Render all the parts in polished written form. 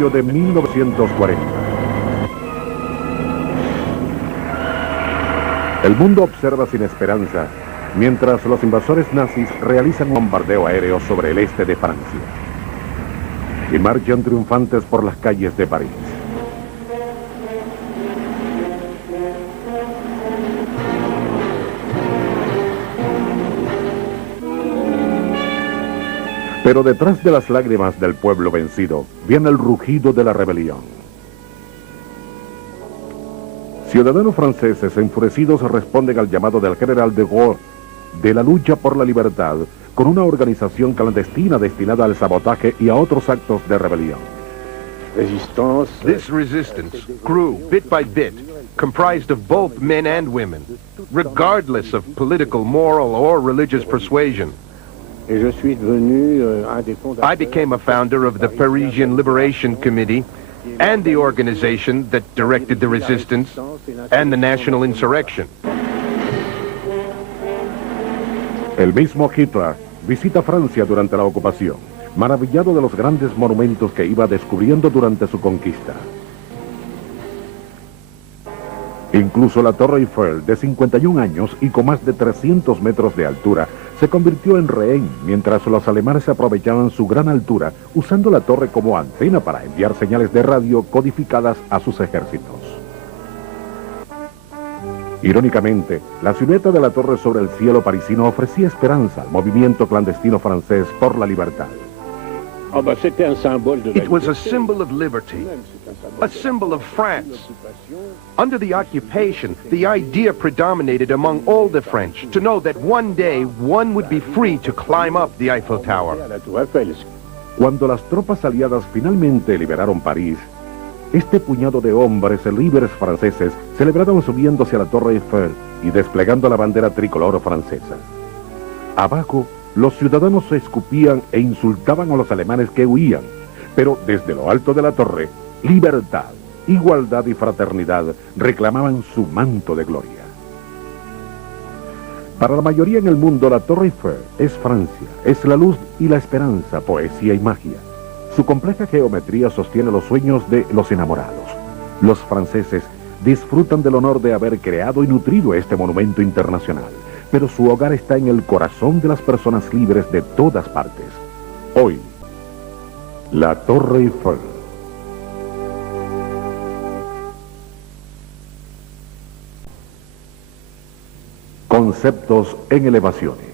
mayo de 1940. El mundo observa sin esperanza mientras los invasores nazis realizan un bombardeo aéreo sobre el este de Francia y marchan triunfantes por las calles de París. Pero detrás de las lágrimas del pueblo vencido viene el rugido de la rebelión. Ciudadanos franceses enfurecidos responden al llamado del general de Gaulle de la lucha por la libertad con una organización clandestina destinada al sabotaje y a otros actos de rebelión. This resistance grew bit by bit, comprised of both men and women, regardless of political, moral, or religious persuasion. I became a founder of the Parisian Liberation Committee and the organization that directed the resistance and the national insurrection. El mismo Hitler visita Francia durante la ocupación, maravillado de los grandes monumentos que iba descubriendo durante su conquista. Incluso la Torre Eiffel, de 51 años y con más de 300 metros de altura, se convirtió en rehén mientras los alemanes aprovechaban su gran altura, usando la torre como antena para enviar señales de radio codificadas a sus ejércitos. Irónicamente, la silueta de la torre sobre el cielo parisino ofrecía esperanza al movimiento clandestino francés por la libertad. It was a symbol of liberty, a symbol of France. Under the occupation, the idea predominated among all the French to know that one day one would be free to climb up the Eiffel Tower. Cuando las tropas aliadas finalmente liberaron París, este puñado de hombres libres franceses celebraron subiendo hacia la Torre Eiffel y desplegando la bandera tricolor francesa. Abajo, los ciudadanos se escupían e insultaban a los alemanes que huían, pero desde lo alto de la torre, libertad, igualdad y fraternidad reclamaban su manto de gloria. Para la mayoría en el mundo, la Torre Eiffel es Francia, es la luz y la esperanza, poesía y magia. Su compleja geometría sostiene los sueños de los enamorados. Los franceses disfrutan del honor de haber creado y nutrido este monumento internacional, pero su hogar está en el corazón de las personas libres de todas partes. Hoy, la Torre Eiffel. Conceptos en elevaciones.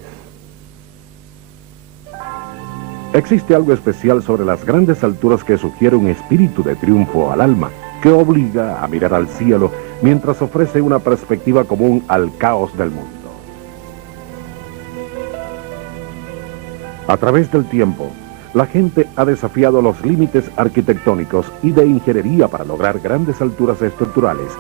Existe algo especial sobre las grandes alturas que sugiere un espíritu de triunfo al alma, que obliga a mirar al cielo mientras ofrece una perspectiva común al caos del mundo. A través del tiempo, la gente ha desafiado los límites arquitectónicos y de ingeniería para lograr grandes alturas estructurales,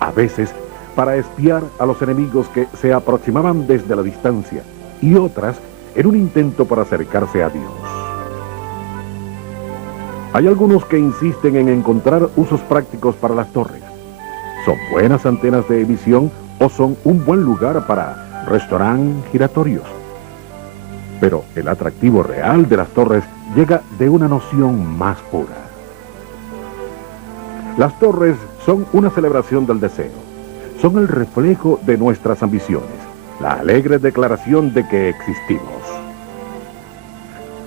a veces para espiar a los enemigos que se aproximaban desde la distancia, y otras en un intento por acercarse a Dios. Hay algunos que insisten en encontrar usos prácticos para las torres. ¿Son buenas antenas de emisión o son un buen lugar para restaurantes giratorios? Pero el atractivo real de las torres llega de una noción más pura. Las torres son una celebración del deseo. Son el reflejo de nuestras ambiciones, la alegre declaración de que existimos.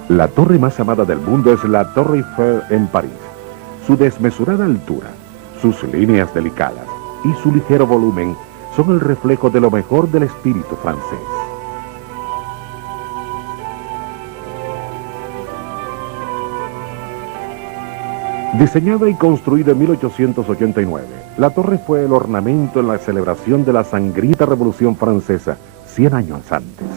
La torre más amada del mundo es la Torre Eiffel en París. Su desmesurada altura, sus líneas delicadas y su ligero volumen son el reflejo de lo mejor del espíritu francés. Diseñada y construida en 1889, la torre fue el ornamento en la celebración de la sangrienta Revolución Francesa 100 años antes.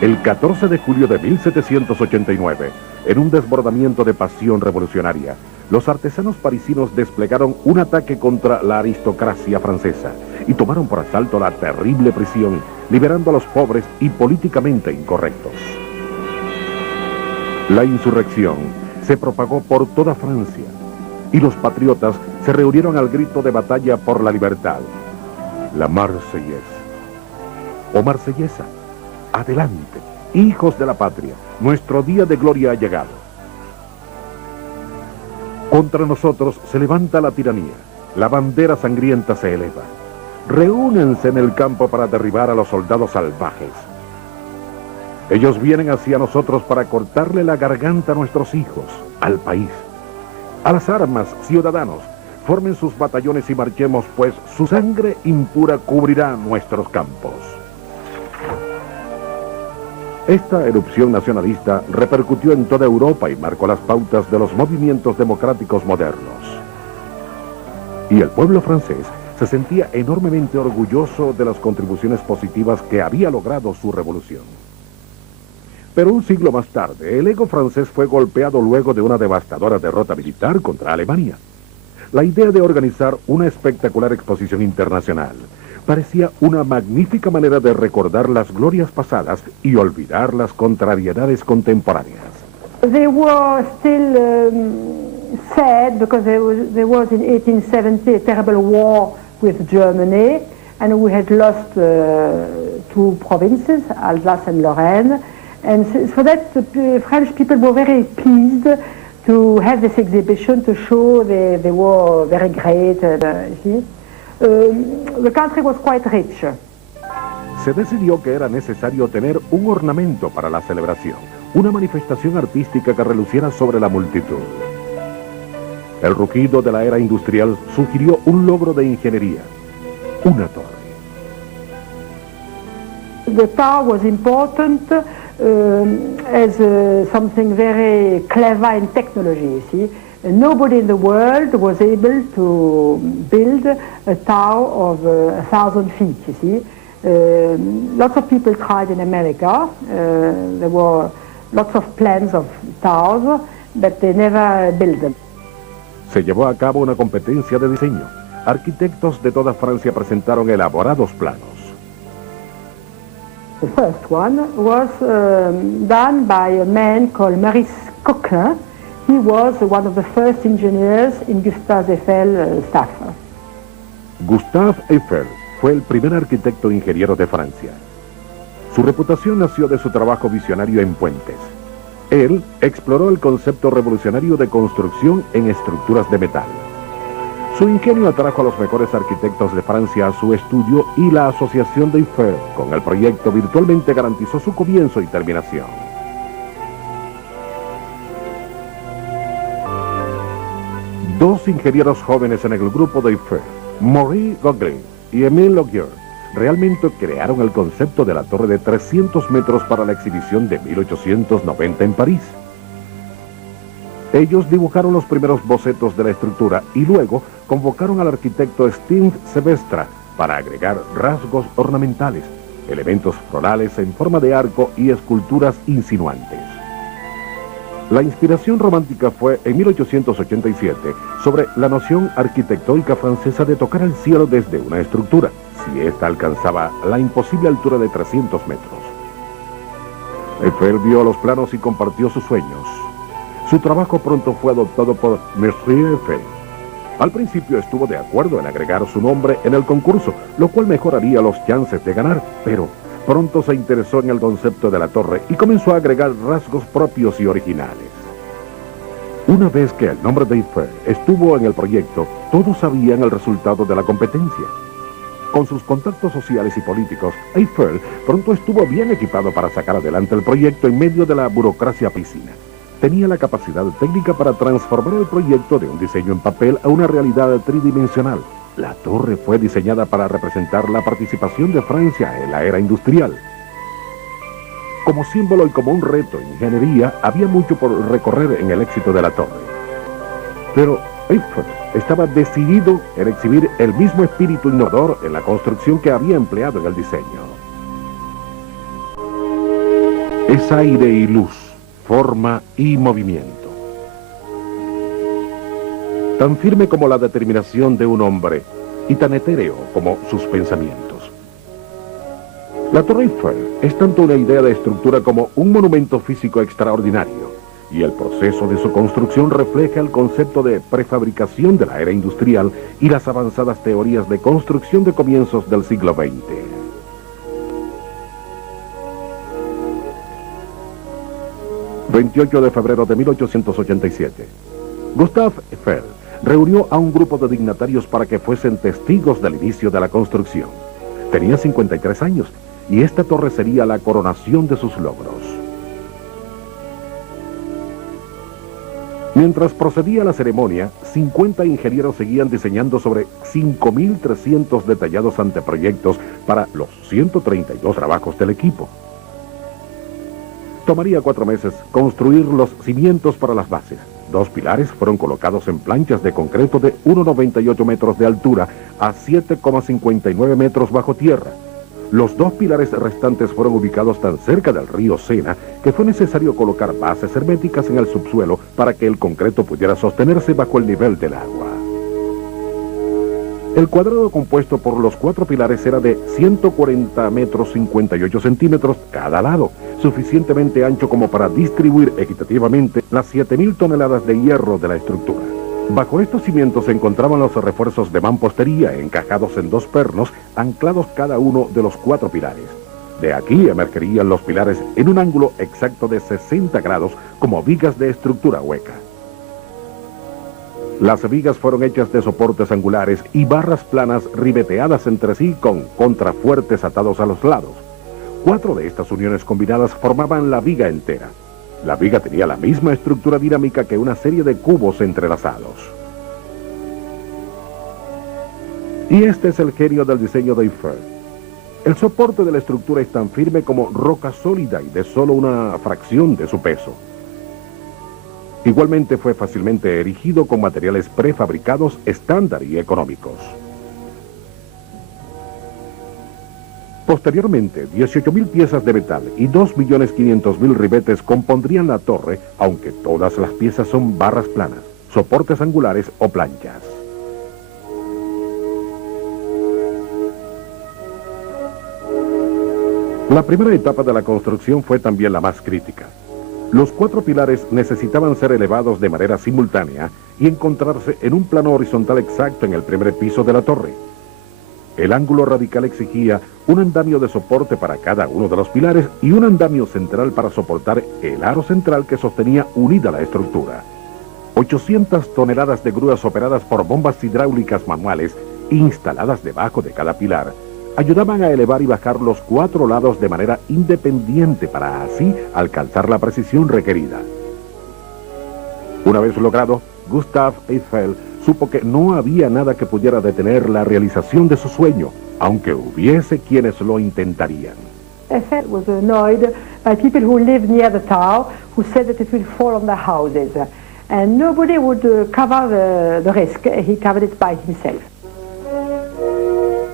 El 14 de julio de 1789, en un desbordamiento de pasión revolucionaria, los artesanos parisinos desplegaron un ataque contra la aristocracia francesa y tomaron por asalto la terrible prisión, liberando a los pobres y políticamente incorrectos. La insurrección se propagó por toda Francia y los patriotas se reunieron al grito de batalla por la libertad. La Marseillaise o Marsellesa. Adelante, hijos de la patria, nuestro día de gloria ha llegado. Contra nosotros se levanta la tiranía, la bandera sangrienta se eleva. Reúnense en el campo para derribar a los soldados salvajes. Ellos vienen hacia nosotros para cortarle la garganta a nuestros hijos, al país. A las armas, ciudadanos, formen sus batallones y marchemos, pues su sangre impura cubrirá nuestros campos. Esta erupción nacionalista repercutió en toda Europa y marcó las pautas de los movimientos democráticos modernos. Y el pueblo francés se sentía enormemente orgulloso de las contribuciones positivas que había logrado su revolución. Pero un siglo más tarde, el ego francés fue golpeado luego de una devastadora derrota militar contra Alemania. La idea de organizar una espectacular exposición internacional parecía una magnífica manera de recordar las glorias pasadas y olvidar las contrariedades contemporáneas. They were still sad because there was in 1870 a terrible war with Germany, and we had lost two provinces, Alsace and Lorraine, and so that the French people were very pleased to have this exhibition to show they were very great. The country was quite rich. Se decidió que era necesario tener un ornamento para la celebración, una manifestación artística que reluciera sobre la multitud. El rugido de la era industrial sugirió un logro de ingeniería, una torre. The tower was important as something very clever in technology, see? Nobody in the world was able to build a tower of 1,000 feet, you see. Lots of people tried in America. There were lots of plans of towers, but they never built them. Se llevó a cabo una competencia de diseño. Arquitectos de toda Francia presentaron elaborados planos. The first one was done by a man called Maurice Coquelin. He was one of the first engineers in Gustave Eiffel staff. Gustave Eiffel fue el primer arquitecto ingeniero de Francia. Su reputación nació de su trabajo visionario en puentes. Él exploró el concepto revolucionario de construcción en estructuras de metal. Su ingenio atrajo a los mejores arquitectos de Francia a su estudio y la asociación de Eiffel con el proyecto virtualmente garantizó su comienzo y terminación. Dos ingenieros jóvenes en el grupo de Eiffel, Maurice Gauguin y Émile Laugier, realmente crearon el concepto de la torre de 300 metros para la exhibición de 1890 en París. Ellos dibujaron los primeros bocetos de la estructura y luego convocaron al arquitecto Steve Sevestre para agregar rasgos ornamentales, elementos florales en forma de arco y esculturas insinuantes. La inspiración romántica fue en 1887 sobre la noción arquitectónica francesa de tocar el cielo desde una estructura, si ésta alcanzaba la imposible altura de 300 metros. Eiffel vio los planos y compartió sus sueños. Su trabajo pronto fue adoptado por Monsieur Eiffel. Al principio estuvo de acuerdo en agregar su nombre en el concurso, lo cual mejoraría los chances de ganar, pero pronto se interesó en el concepto de la torre y comenzó a agregar rasgos propios y originales. Una vez que el nombre de Eiffel estuvo en el proyecto, todos sabían el resultado de la competencia. Con sus contactos sociales y políticos, Eiffel pronto estuvo bien equipado para sacar adelante el proyecto en medio de la burocracia piscina. Tenía la capacidad técnica para transformar el proyecto de un diseño en papel a una realidad tridimensional. La torre fue diseñada para representar la participación de Francia en la era industrial. Como símbolo y como un reto en ingeniería, había mucho por recorrer en el éxito de la torre. Pero Eiffel estaba decidido en exhibir el mismo espíritu innovador en la construcción que había empleado en el diseño. Es aire y luz, forma y movimiento. Tan firme como la determinación de un hombre y tan etéreo como sus pensamientos. La Torre Eiffel es tanto una idea de estructura como un monumento físico extraordinario, y el proceso de su construcción refleja el concepto de prefabricación de la era industrial y las avanzadas teorías de construcción de comienzos del siglo XX. ...28 de febrero de 1887... Gustave Eiffel reunió a un grupo de dignatarios para que fuesen testigos del inicio de la construcción. Tenía 53 años y esta torre sería la coronación de sus logros. Mientras procedía la ceremonia, 50 ingenieros seguían diseñando sobre 5.300 detallados anteproyectos para los 132 trabajos del equipo. Tomaría 4 meses construir los cimientos para las bases. 2 pilares fueron colocados en planchas de concreto de 1,98 metros de altura a 7,59 metros bajo tierra. Los 2 pilares restantes fueron ubicados tan cerca del río Sena que fue necesario colocar bases herméticas en el subsuelo para que el concreto pudiera sostenerse bajo el nivel del agua. El cuadrado compuesto por los 4 pilares era de 140 metros 58 centímetros cada lado, suficientemente ancho como para distribuir equitativamente las 7.000 toneladas de hierro de la estructura. Bajo estos cimientos se encontraban los refuerzos de mampostería encajados en 2 pernos, anclados cada uno de los 4 pilares. De aquí emergerían los pilares en un ángulo exacto de 60 grados como vigas de estructura hueca. Las vigas fueron hechas de soportes angulares y barras planas ribeteadas entre sí con contrafuertes atados a los lados. 4 de estas uniones combinadas formaban la viga entera. La viga tenía la misma estructura dinámica que una serie de cubos entrelazados. Y este es el genio del diseño de Eiffel. El soporte de la estructura es tan firme como roca sólida y de solo una fracción de su peso. Igualmente fue fácilmente erigido con materiales prefabricados, estándar y económicos. Posteriormente, 18.000 piezas de metal y 2.500.000 ribetes compondrían la torre, aunque todas las piezas son barras planas, soportes angulares o planchas. La primera etapa de la construcción fue también la más crítica. Los 4 pilares necesitaban ser elevados de manera simultánea y encontrarse en un plano horizontal exacto en el primer piso de la torre. El ángulo radical exigía un andamio de soporte para cada uno de los pilares y un andamio central para soportar el aro central que sostenía unida la estructura. 800 toneladas de grúas operadas por bombas hidráulicas manuales instaladas debajo de cada pilar ayudaban a elevar y bajar los 4 lados de manera independiente para así alcanzar la precisión requerida. Una vez logrado, Gustave Eiffel supo que no había nada que pudiera detener la realización de su sueño, aunque hubiese quienes lo intentarían. Eiffel was annoyed by people who lived near the tower, who said that it will fall on their houses. And nobody would cover the risk. He covered it by himself.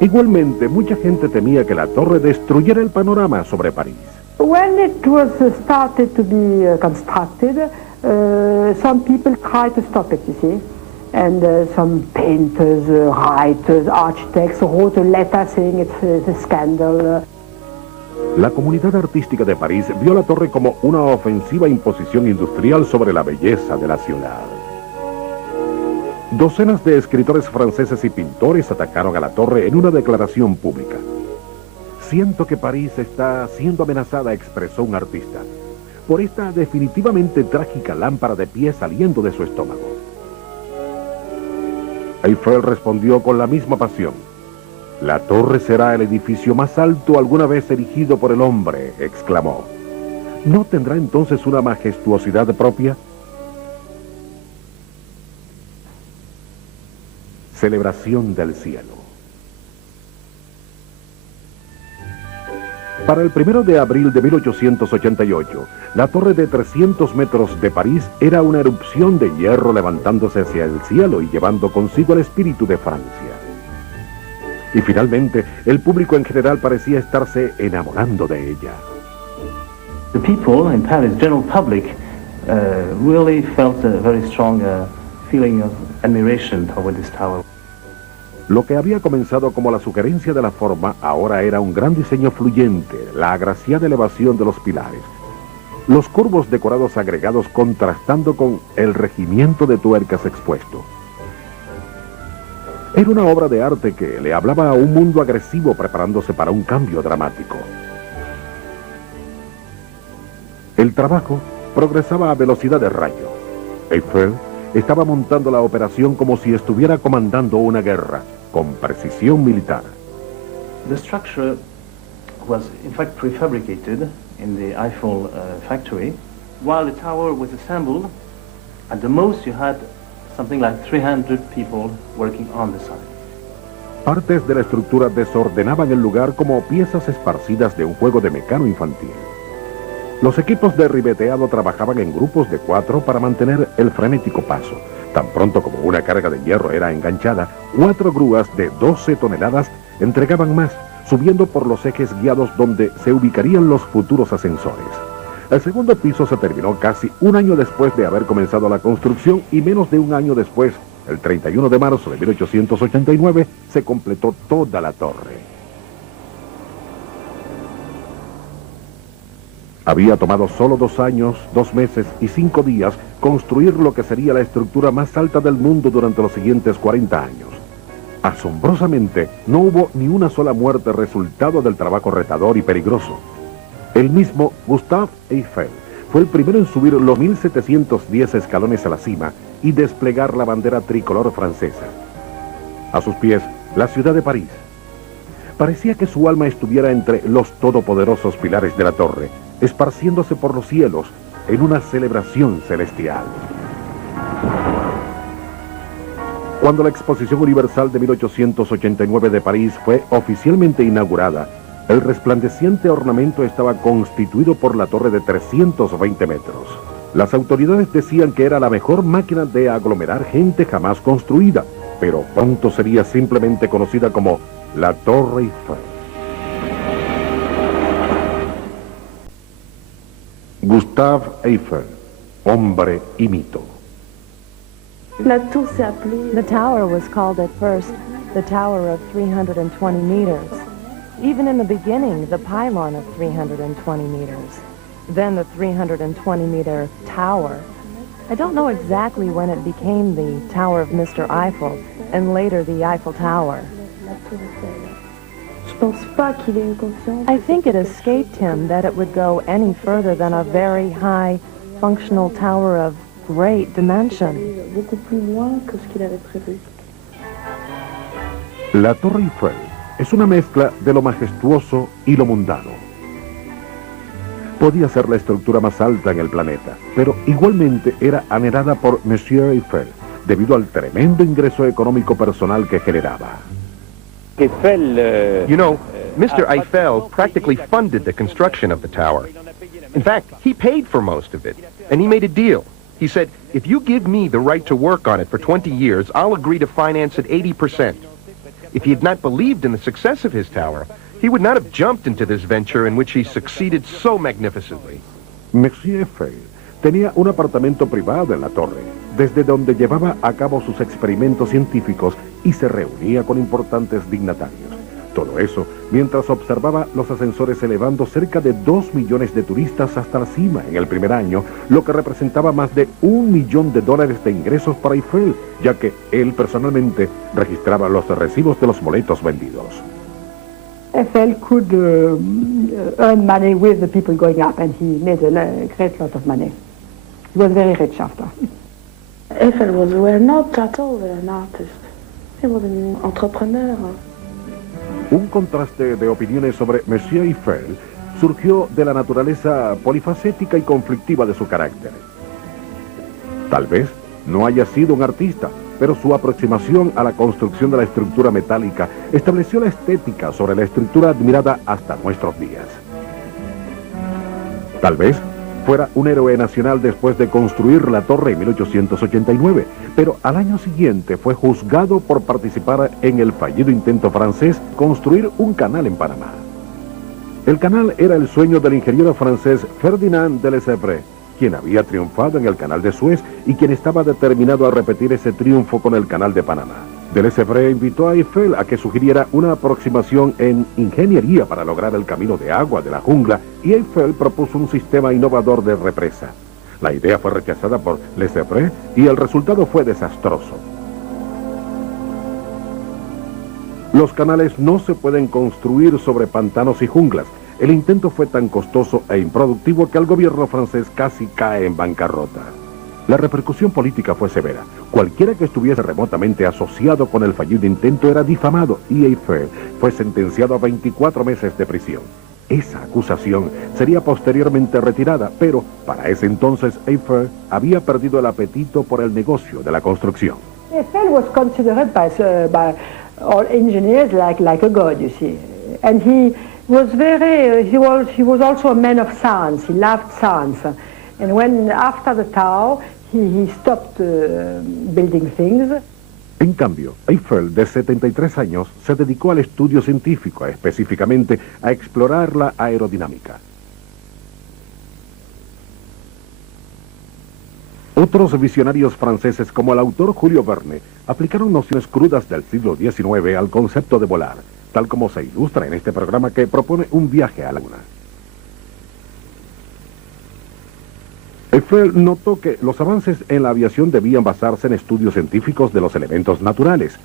Igualmente, mucha gente temía que la torre destruyera el panorama sobre París. When it was started to be constructed, some people tried to stop it, you see. And some painters, writers, architects wrote a letter saying it's a scandal. La comunidad artística de París vio la torre como una ofensiva imposición industrial sobre la belleza de la ciudad. Docenas de escritores franceses y pintores atacaron a la torre en una declaración pública. Siento que París está siendo amenazada, expresó un artista, por esta definitivamente trágica lámpara de pie saliendo de su estómago. Eiffel respondió con la misma pasión. La torre será el edificio más alto alguna vez erigido por el hombre, exclamó. ¿No tendrá entonces una majestuosidad propia? Celebración del cielo. Para el 1 de abril de 1888, la torre de 300 metros de París era una erupción de hierro levantándose hacia el cielo y llevando consigo el espíritu de Francia. Y finalmente, el público en general parecía estarse enamorando de ella. The people in Paris, general public, really felt a very strong feeling of admiration toward this tower. Lo que había comenzado como la sugerencia de la forma, ahora era un gran diseño fluyente, la agraciada elevación de los pilares, los curvos decorados agregados contrastando con el regimiento de tuercas expuesto. Era una obra de arte que le hablaba a un mundo agresivo preparándose para un cambio dramático. El trabajo progresaba a velocidad de rayo. Eiffel estaba montando la operación como si estuviera comandando una guerra, con precisión militar. The structure was in fact prefabricated in the Eiffel factory. While the tower was assembled, at the most you had something like 300 people working on the site. Partes de la estructura desordenaban el lugar como piezas esparcidas de un juego de mecano infantil. Los equipos de ribeteado trabajaban en grupos de 4 para mantener el frenético paso. Tan pronto como una carga de hierro era enganchada, 4 grúas de 12 toneladas entregaban más, subiendo por los ejes guiados donde se ubicarían los futuros ascensores. El segundo piso se terminó casi un año después de haber comenzado la construcción y menos de un año después, el 31 de marzo de 1889, se completó toda la torre. Había tomado solo 2 años, 2 meses y 5 días construir lo que sería la estructura más alta del mundo durante los siguientes 40 años. Asombrosamente, no hubo ni una sola muerte resultado del trabajo retador y peligroso. El mismo Gustave Eiffel fue el primero en subir los 1710 escalones a la cima y desplegar la bandera tricolor francesa. A sus pies, la ciudad de París. Parecía que su alma estuviera entre los todopoderosos pilares de la torre, esparciéndose por los cielos en una celebración celestial. Cuando la Exposición Universal de 1889 de París fue oficialmente inaugurada, el resplandeciente ornamento estaba constituido por la torre de 320 metros. Las autoridades decían que era la mejor máquina de aglomerar gente jamás construida, pero pronto sería simplemente conocida como la Torre Eiffel. Gustave Eiffel, hombre y mito. The tower was called at first the Tower of 320 meters. Even in the beginning, the pylon of 320 meters. Then the 320-meter tower. I don't know exactly when it became the Tower of Mr. Eiffel, and later the Eiffel Tower. I think it escaped him that it would go any further than a very high, functional tower of great dimension. La Torre Eiffel es una mezcla de lo majestuoso y lo mundano. Podía ser la estructura más alta en el planeta, pero igualmente era anhelada por Monsieur Eiffel, debido al tremendo ingreso económico personal que generaba. You know, Mr. Eiffel practically funded the construction of the tower. In fact, he paid for most of it, and he made a deal. He said, if you give me the right to work on it for 20 years, I'll agree to finance it 80%. If he had not believed in the success of his tower, he would not have jumped into this venture in which he succeeded so magnificently. Monsieur Eiffel tenía un apartamento privado en la torre, desde donde llevaba a cabo sus experimentos científicos y se reunía con importantes dignatarios. Todo eso mientras observaba los ascensores elevando cerca de 2 millones de turistas hasta la cima en el primer año, lo que representaba más de $1 millón de ingresos para Eiffel, ya que él personalmente registraba los recibos de los boletos vendidos. Eiffel could earn money with the people going up, and he made a great lot of money. He was very rich after. Eiffel was not at all an artist. He was an entrepreneur. Un contraste de opiniones sobre Monsieur Eiffel surgió de la naturaleza polifacética y conflictiva de su carácter. Tal vez no haya sido un artista, pero su aproximación a la construcción de la estructura metálica estableció la estética sobre la estructura admirada hasta nuestros días. Tal vez fuera un héroe nacional después de construir la torre en 1889, pero al año siguiente fue juzgado por participar en el fallido intento francés construir un canal en Panamá. El canal era el sueño del ingeniero francés Ferdinand de Lesseps, quien había triunfado en el canal de Suez y quien estaba determinado a repetir ese triunfo con el canal de Panamá. De Lesseps invitó a Eiffel a que sugiriera una aproximación en ingeniería para lograr el camino de agua de la jungla, y Eiffel propuso un sistema innovador de represa. La idea fue rechazada por Lesseps y el resultado fue desastroso. Los canales no se pueden construir sobre pantanos y junglas. El intento fue tan costoso e improductivo que el gobierno francés casi cae en bancarrota. La repercusión política fue severa. Cualquiera que estuviese remotamente asociado con el fallido intento era difamado y Eiffel fue sentenciado a 24 meses de prisión. Esa acusación sería posteriormente retirada, pero para ese entonces Eiffel había perdido el apetito por el negocio de la construcción. Eiffel was considered by all engineers like a god, you see, and he was also a man of science. He loved science, and when after the Tower he stopped building things. En cambio, Eiffel, de 73 años, se dedicó al estudio científico, específicamente a explorar la aerodinámica. Otros visionarios franceses, como el autor Julio Verne, aplicaron nociones crudas del siglo XIX al concepto de volar, tal como se ilustra en este programa que propone un viaje a la Luna. Eiffel notó que los avances en la aviación debían basarse en estudios científicos de los elementos naturales.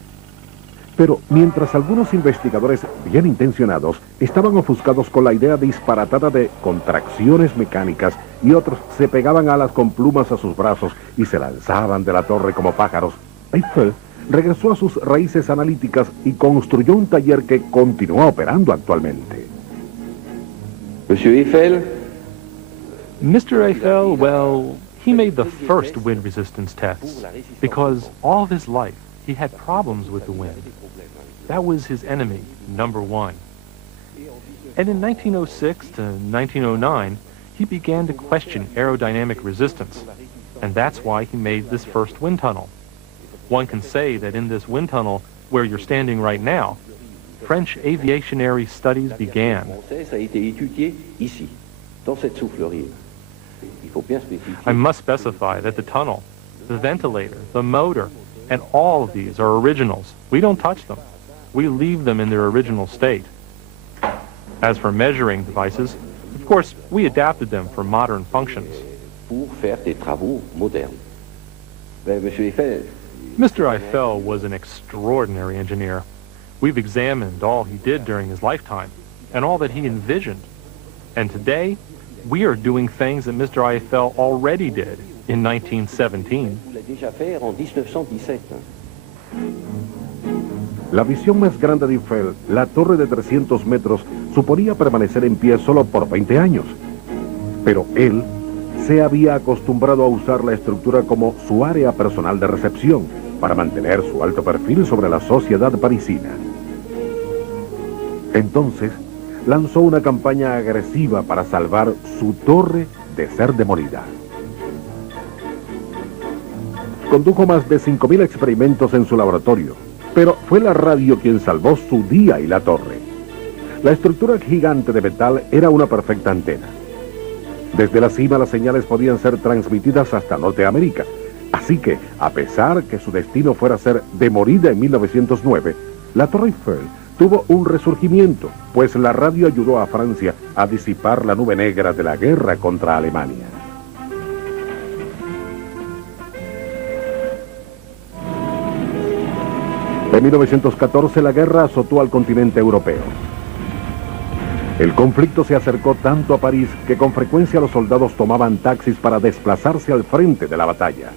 Pero mientras algunos investigadores bien intencionados estaban ofuscados con la idea disparatada de contracciones mecánicas y otros se pegaban alas con plumas a sus brazos y se lanzaban de la torre como pájaros, Eiffel regresó a sus raíces analíticas y construyó un taller que continúa operando actualmente. Monsieur Eiffel? Mr. Eiffel, well, he made the first wind resistance tests because all of his life he had problems with the wind. That was his enemy, number one. And in 1906 to 1909, he began to question aerodynamic resistance, and that's why he made this first wind tunnel. One can say that in this wind tunnel, where you're standing right now, French aviationary studies began. I must specify that the tunnel, the ventilator, the motor, and all of these are originals. We don't touch them. We leave them in their original state. As for measuring devices, of course, we adapted them for modern functions. Mr. Eiffel was an extraordinary engineer. We've examined all he did during his lifetime and all that he envisioned. And today, we are doing things that Mr. Eiffel already did in 1917. La visión más grande de Eiffel, la torre de 300 metros, suponía permanecer en pie solo por 20 años. Pero él se había acostumbrado a usar la estructura como su área personal de recepción para mantener su alto perfil sobre la sociedad parisina. Entonces, lanzó una campaña agresiva para salvar su torre de ser demolida. Condujo más de 5.000 experimentos en su laboratorio, pero fue la radio quien salvó su día y la torre. La estructura gigante de metal era una perfecta antena. Desde la cima las señales podían ser transmitidas hasta Norteamérica, así que, a pesar que su destino fuera ser demolida en 1909, la Torre Eiffel tuvo un resurgimiento, pues la radio ayudó a Francia a disipar la nube negra de la guerra contra Alemania. En 1914 la guerra azotó al continente europeo. El conflicto se acercó tanto a París que con frecuencia los soldados tomaban taxis para desplazarse al frente de la batalla.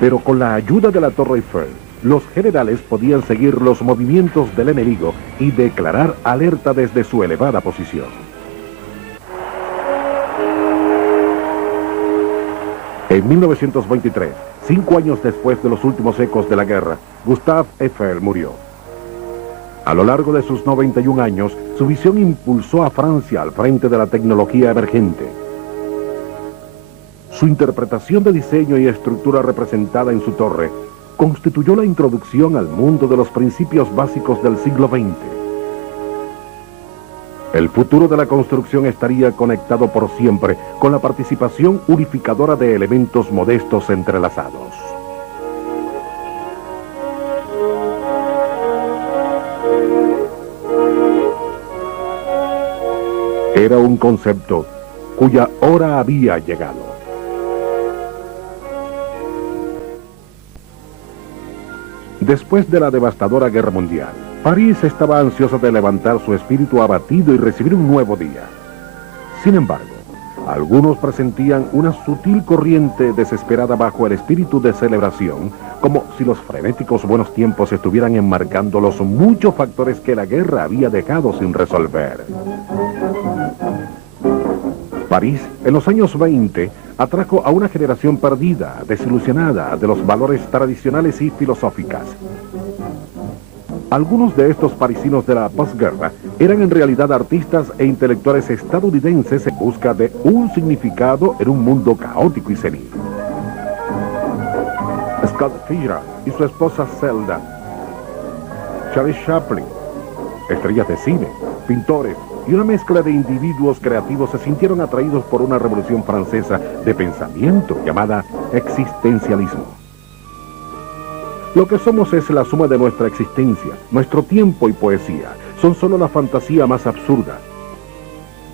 Pero con la ayuda de la Torre Eiffel, los generales podían seguir los movimientos del enemigo y declarar alerta desde su elevada posición. En 1923, 5 años después de los últimos ecos de la guerra, Gustave Eiffel murió. A lo largo de sus 91 años, su visión impulsó a Francia al frente de la tecnología emergente. Su interpretación de diseño y estructura representada en su torre constituyó la introducción al mundo de los principios básicos del siglo XX. El futuro de la construcción estaría conectado por siempre con la participación unificadora de elementos modestos entrelazados. Era un concepto cuya hora había llegado. Después de la devastadora guerra mundial, París estaba ansiosa de levantar su espíritu abatido y recibir un nuevo día. Sin embargo, Algunos presentían una sutil corriente desesperada bajo el espíritu de celebración, como si los frenéticos buenos tiempos estuvieran enmarcando los muchos factores que la guerra había dejado sin resolver. París, en los años 20, atrajo a una generación perdida, desilusionada de los valores tradicionales y filosóficas. Algunos de estos parisinos de la posguerra eran en realidad artistas e intelectuales estadounidenses en busca de un significado en un mundo caótico y senil. Scott Fitzgerald y su esposa Zelda, Charlie Chaplin, estrellas de cine, pintores y una mezcla de individuos creativos se sintieron atraídos por una revolución francesa de pensamiento llamada existencialismo. Lo que somos es la suma de nuestra existencia, nuestro tiempo y poesía. Son solo la fantasía más absurda.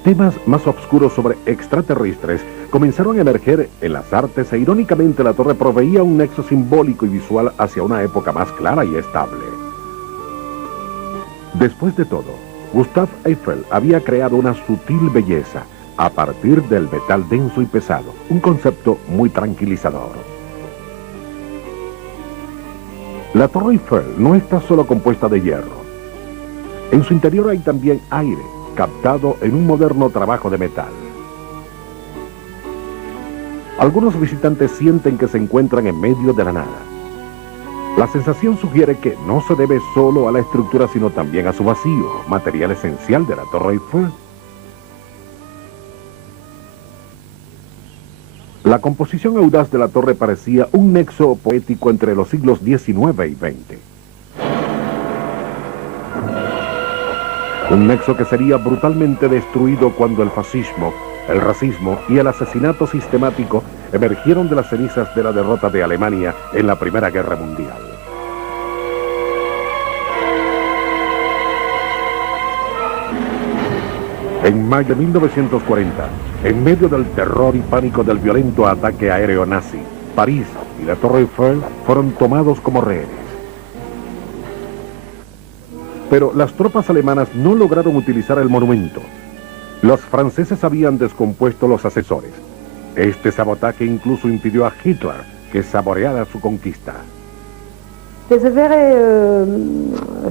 Temas más oscuros sobre extraterrestres comenzaron a emerger en las artes e irónicamente la torre proveía un nexo simbólico y visual hacia una época más clara y estable. Después de todo, Gustave Eiffel había creado una sutil belleza a partir del metal denso y pesado, un concepto muy tranquilizador. La Torre Eiffel no está solo compuesta de hierro. En su interior hay también aire, captado en un moderno trabajo de metal. Algunos visitantes sienten que se encuentran en medio de la nada. La sensación sugiere que no se debe solo a la estructura, sino también a su vacío, material esencial de la Torre Eiffel. La composición audaz de la torre parecía un nexo poético entre los siglos XIX y XX. Un nexo que sería brutalmente destruido cuando el fascismo, el racismo y el asesinato sistemático emergieron de las cenizas de la derrota de Alemania en la Primera Guerra Mundial. En mayo de 1940, en medio del terror y pánico del violento ataque aéreo nazi, París y la Torre Eiffel fueron tomados como rehenes. Pero las tropas alemanas no lograron utilizar el monumento. Los franceses habían descompuesto los ascensores. Este sabotaje incluso impidió a Hitler que saboreara su conquista. There's a very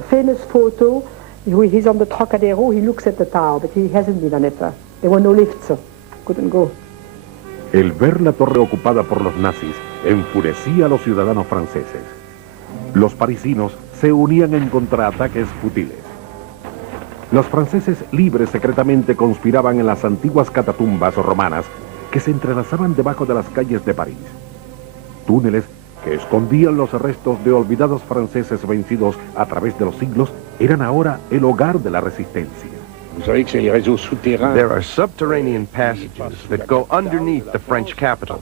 famous photo. He's on the Trocadero, he looks at the tower, but he hasn't been on it. There were no lifts, so couldn't go. El ver la torre ocupada por los nazis enfurecía a los ciudadanos franceses. Los parisinos se unían en contraataques futiles. Los franceses libres secretamente conspiraban en las antiguas catatumbas romanas que se entrelazaban debajo de las calles de París. Túneles que escondían los restos de olvidados franceses vencidos a través de los siglos, eran ahora el hogar de la resistencia. There are subterranean passages that go underneath the French capital.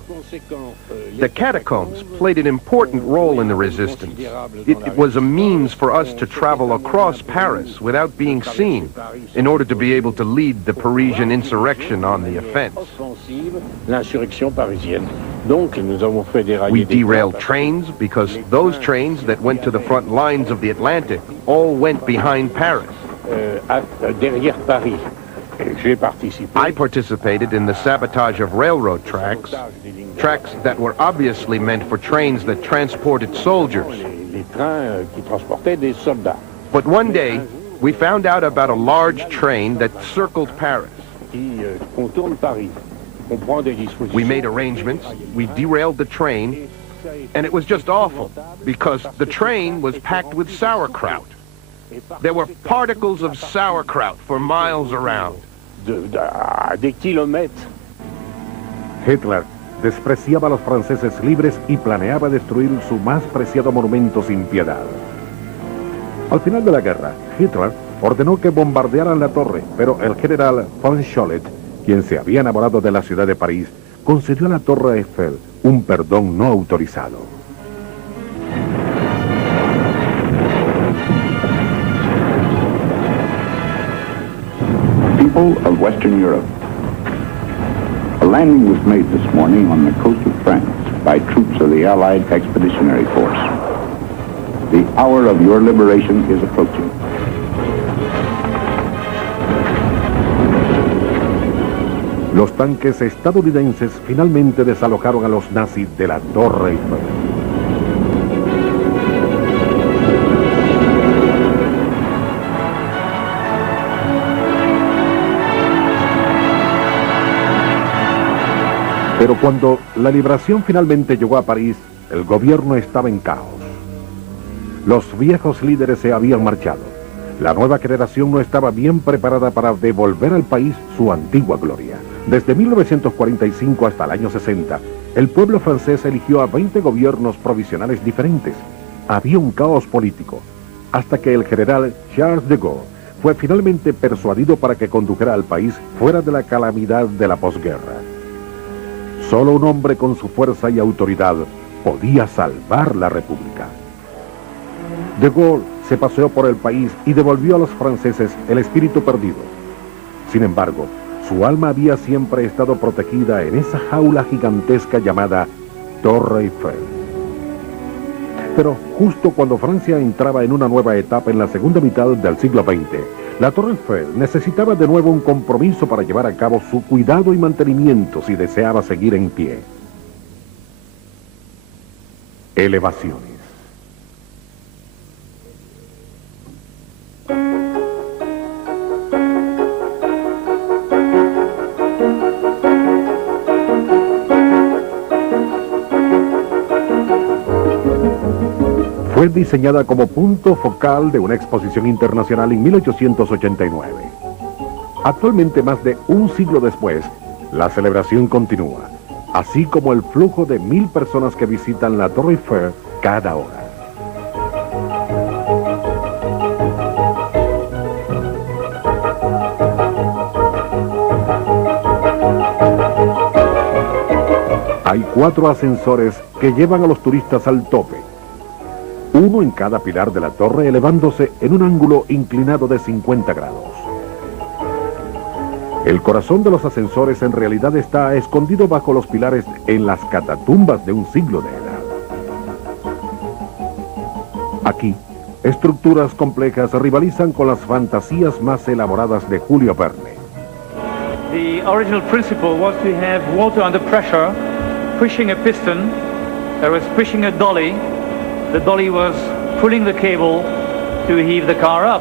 The catacombs played an important role in the resistance. It was a means for us to travel across Paris without being seen in order to be able to lead the Parisian insurrection on the offense. We derailed trains because those trains that went to the front lines of the Atlantic all went behind Paris. I participated in the sabotage of railroad tracks that were obviously meant for trains that transported soldiers. But one day, we found out about a large train that circled Paris. We made arrangements, we derailed the train, and it was just awful, because the train was packed with sauerkraut. There were particles of sauerkraut for miles around. Hitler despreciaba a los franceses libres y planeaba destruir su más preciado monumento sin piedad. Al final de la guerra, Hitler ordenó que bombardearan la torre, pero el general von Schollet, quien se había enamorado de la ciudad de París, concedió a la Torre Eiffel un perdón no autorizado. People of Western Europe, a landing was made this morning on the coast of France by troops of the Allied Expeditionary Force. The hour of your liberation is approaching. Los tanques estadounidenses finalmente desalojaron a los nazis de la Torre Eiffel. Pero cuando la liberación finalmente llegó a París, el gobierno estaba en caos. Los viejos líderes se habían marchado. La nueva generación no estaba bien preparada para devolver al país su antigua gloria. Desde 1945 hasta el año 60, el pueblo francés eligió a 20 gobiernos provisionales diferentes. Había un caos político, hasta que el general Charles de Gaulle fue finalmente persuadido para que condujera al país fuera de la calamidad de la posguerra. Solo un hombre con su fuerza y autoridad podía salvar la República. De Gaulle se paseó por el país y devolvió a los franceses el espíritu perdido. Sin embargo, su alma había siempre estado protegida en esa jaula gigantesca llamada Torre Eiffel. Pero justo cuando Francia entraba en una nueva etapa en la segunda mitad del siglo XX, la Torre Eiffel necesitaba de nuevo un compromiso para llevar a cabo su cuidado y mantenimiento si deseaba seguir en pie. Elevaciones. Fue diseñada como punto focal de una exposición internacional en 1889. Actualmente, más de un siglo después, la celebración continúa, así como el flujo de 1000 personas que visitan la Torre Eiffel cada hora. Hay 4 ascensores que llevan a los turistas al tope. Uno en cada pilar de la torre, elevándose en un ángulo inclinado de 50 grados. El corazón de los ascensores en realidad está escondido bajo los pilares en las catatumbas de un siglo de edad. Aquí, estructuras complejas rivalizan con las fantasías más elaboradas de Julio Verne. The original principle was to have water under pressure, pushing a piston, that was pushing a dolly. The dolly was pulling the cable to heave the car up.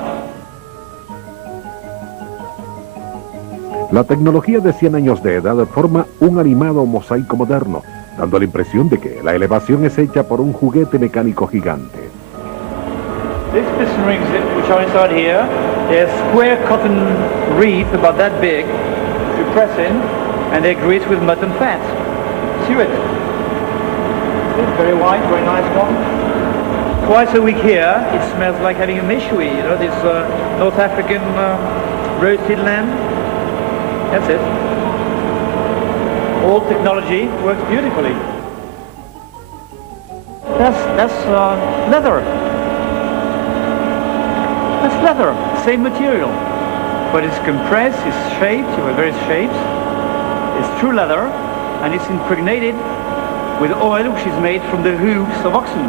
La tecnología de 100 años de edad forma un animado mosaico moderno, dando la impresión de que la elevación es hecha por un juguete mecánico gigante. These piston rings which are inside here, they're square cotton reeds about that big, which you press in, and they're greased with mutton fat. See it? It's very white, very nice one. Twice a week here, it smells like having a méchoui, you know, this North African roasted lamb. That's it. All technology works beautifully. That's leather. That's leather, same material. But it's compressed, it's shaped, you have various shapes. It's true leather, and it's impregnated with oil which is made from the hooves of oxen.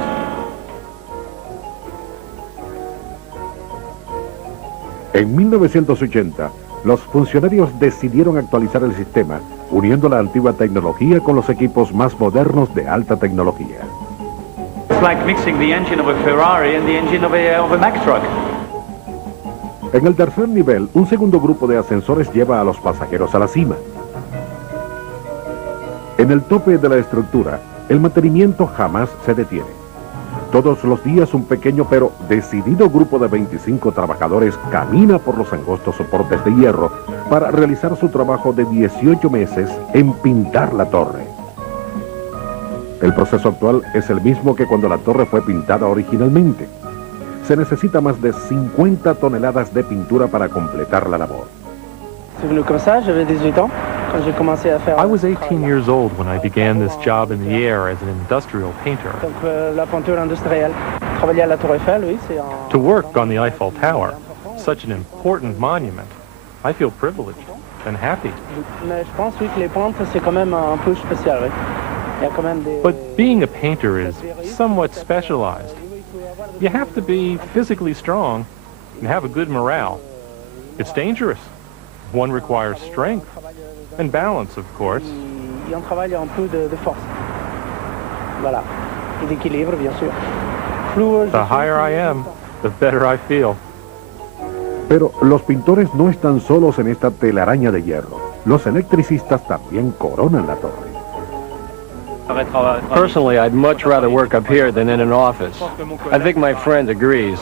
En 1980, los funcionarios decidieron actualizar el sistema, uniendo la antigua tecnología con los equipos más modernos de alta tecnología. It's like mixing the engine of a Ferrari and the engine of a Mack truck. En el tercer nivel, un segundo grupo de ascensores lleva a los pasajeros a la cima. En el tope de la estructura, el mantenimiento jamás se detiene. Todos los días un pequeño pero decidido grupo de 25 trabajadores camina por los angostos soportes de hierro para realizar su trabajo de 18 meses en pintar la torre. El proceso actual es el mismo que cuando la torre fue pintada originalmente. Se necesita más de 50 toneladas de pintura para completar la labor. I was 18 years old when I began this job in the air as an industrial painter. To work on the Eiffel Tower, such an important monument, I feel privileged and happy. But being a painter is somewhat specialized. You have to be physically strong and have a good morale. It's dangerous. One requires strength. And balance, of course. Et on travaille un peu de force. Voilà. Et d'équilibre, bien sûr. The higher I am, the better I feel. Pero los pintores no están solos en esta telaraña de hierro. Los electricistas también coronan la torre. Personally, I'd much rather work up here than in an office. I think my friend agrees.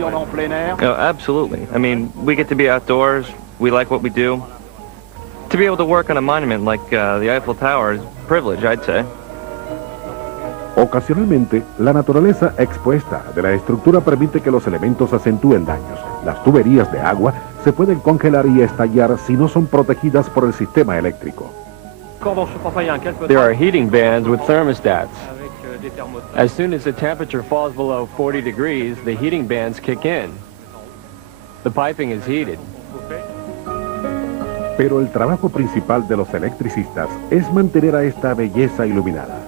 Oh, absolutely. I mean, we get to be outdoors. We like what we do. To be able to work on a monument like the Eiffel Tower is a privilege, I'd say. Ocasionalmente, la naturaleza expuesta de la estructura permite que los elementos acentúen daños. Las tuberías de agua se pueden congelar y estallar si no son protegidas por el sistema eléctrico. There are heating bands with thermostats. As soon as the temperature falls below 40 degrees, the heating bands kick in. The piping is heated. Pero el trabajo principal de los electricistas es mantener a esta belleza iluminada.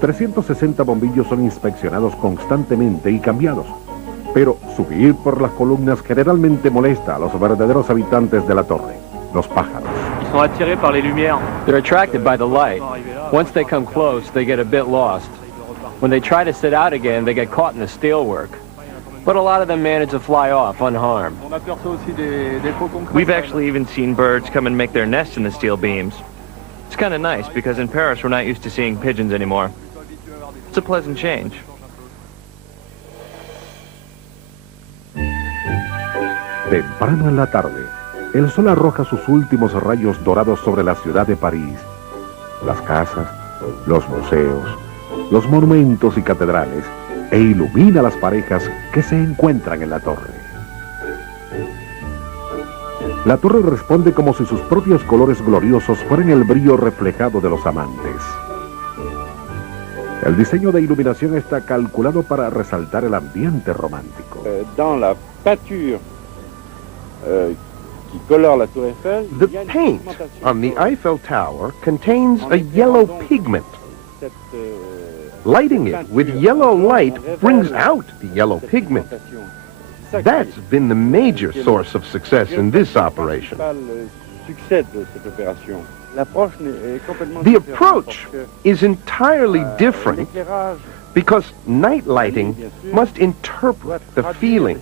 360 bombillos son inspeccionados constantemente y cambiados. Pero subir por las columnas generalmente molesta a los verdaderos habitantes de la torre, los pájaros. They're attracted by the light. Once they come close, they get a bit lost. When they try to sit out again, they get caught in the steelwork. But a lot of them manage to fly off unharmed. We've actually even seen birds come and make their nests in the steel beams. It's kind of nice because in Paris we're not used to seeing pigeons anymore. It's a pleasant change. Temprano en la tarde, el sol arroja sus últimos rayos dorados sobre la ciudad de París. Las casas, los museos, los monumentos y catedrales, e ilumina a las parejas que se encuentran en la torre. La torre responde como si sus propios colores gloriosos fueran el brillo reflejado de los amantes. El diseño de iluminación está calculado para resaltar el ambiente romántico. Dans la peinture qui colore la Tour Eiffel, the paint on the Eiffel Tower contains a yellow pigment. Lighting it with yellow light brings out the yellow pigment. That's been the major source of success in this operation. The approach is entirely different because night lighting must interpret the feeling,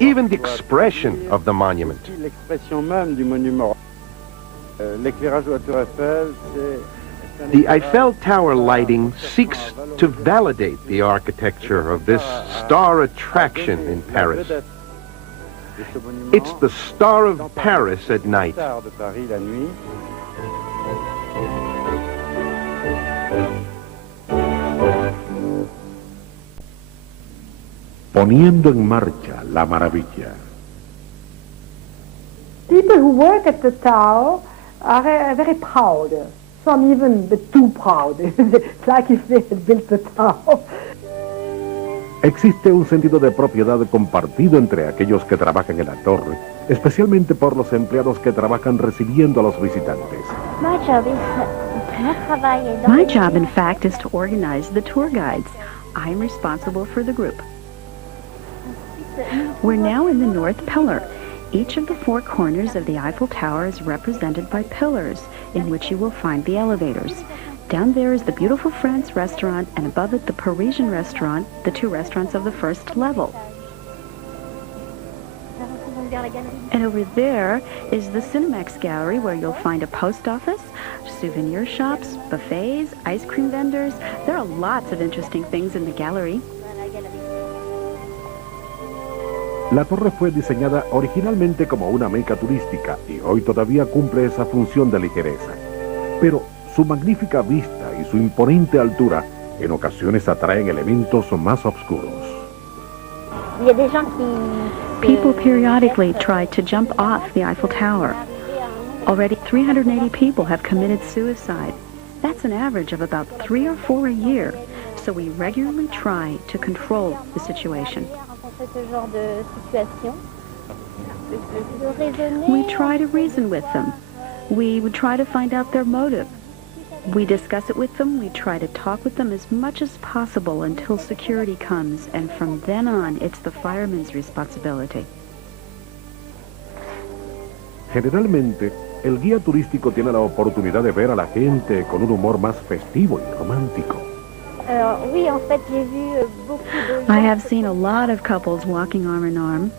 even the expression of the monument. The Eiffel Tower lighting seeks to validate the architecture of this star attraction in Paris. It's the star of Paris at night. Poniendo en marcha la maravilla. People who work at the tower are very proud. Some even a bit too proud. It's like if they had built the tower. Existe un sentido de propiedad compartido entre aquellos que trabajan en la torre, especialmente por los empleados que trabajan recibiendo a los visitantes. My job, in fact, is to organize the tour guides. I'm responsible for the group. We're now in the North Pillar. Each of the four corners of the Eiffel Tower is represented by pillars, in which you will find the elevators. Down there is the beautiful France restaurant, and above it the Parisian restaurant, the two restaurants of the first level. And over there is the Cinemax Gallery, where you'll find a post office, souvenir shops, buffets, ice cream vendors. There are lots of interesting things in the gallery. La torre fue diseñada originalmente como una meca turística y hoy todavía cumple esa función de ligereza. Pero su magnífica vista y su imponente altura en ocasiones atraen elementos más oscuros. People periodically try to jump off the Eiffel Tower. Already 380 people have committed suicide. That's an average of about 3 or 4 a year. So we regularly try to control the situation. We try to reason with them. We would try to find out their motive. We discuss it with them. We try to talk with them as much as possible until security comes, and from then on, it's the fireman's responsibility. Generalmente, el guía turístico tiene la oportunidad de ver a la gente con un humor más festivo y romántico. I have seen a lot of couples walking arm in arm.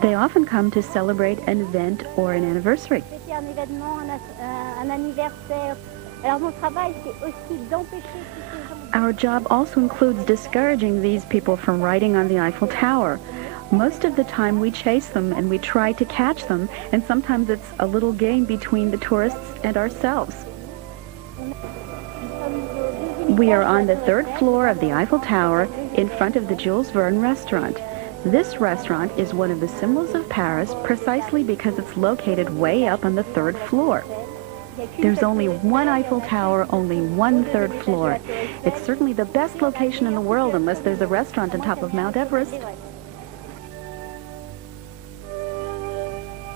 They often come to celebrate an event or an anniversary. Our job also includes discouraging these people from riding on the Eiffel Tower. Most of the time we chase them and we try to catch them, and sometimes it's a little game between the tourists and ourselves. We are on the 3rd floor of the Eiffel Tower in front of the Jules Verne restaurant. This restaurant is one of the symbols of Paris precisely because it's located way up on the 3rd floor. There's only one Eiffel Tower, only one 3rd floor. It's certainly the best location in the world unless there's a restaurant on top of Mount Everest.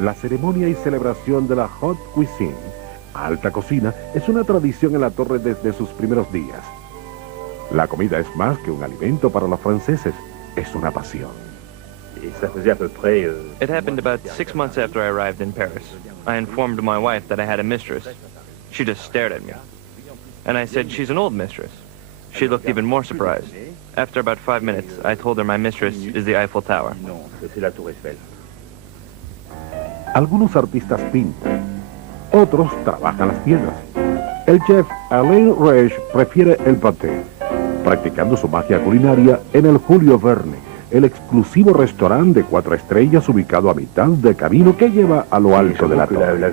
La ceremonia y celebración de la haute cuisine, alta cocina, es una tradición en la torre desde sus primeros días. La comida es más que un alimento para los franceses, es una pasión. It happened about 6 months after I arrived in Paris. I informed my wife that I had a mistress. She just stared at me. And I said, she's an old mistress. She looked even more surprised. After about 5 minutes, I told her my mistress is the Eiffel Tower. Algunos artistas pintan, otros trabajan las piedras. El chef Alain Reich prefiere el paté, practicando su magia culinaria en el Julio Verne, el exclusivo restaurante de 4 estrellas ubicado a mitad de camino que lleva a lo alto de la torre.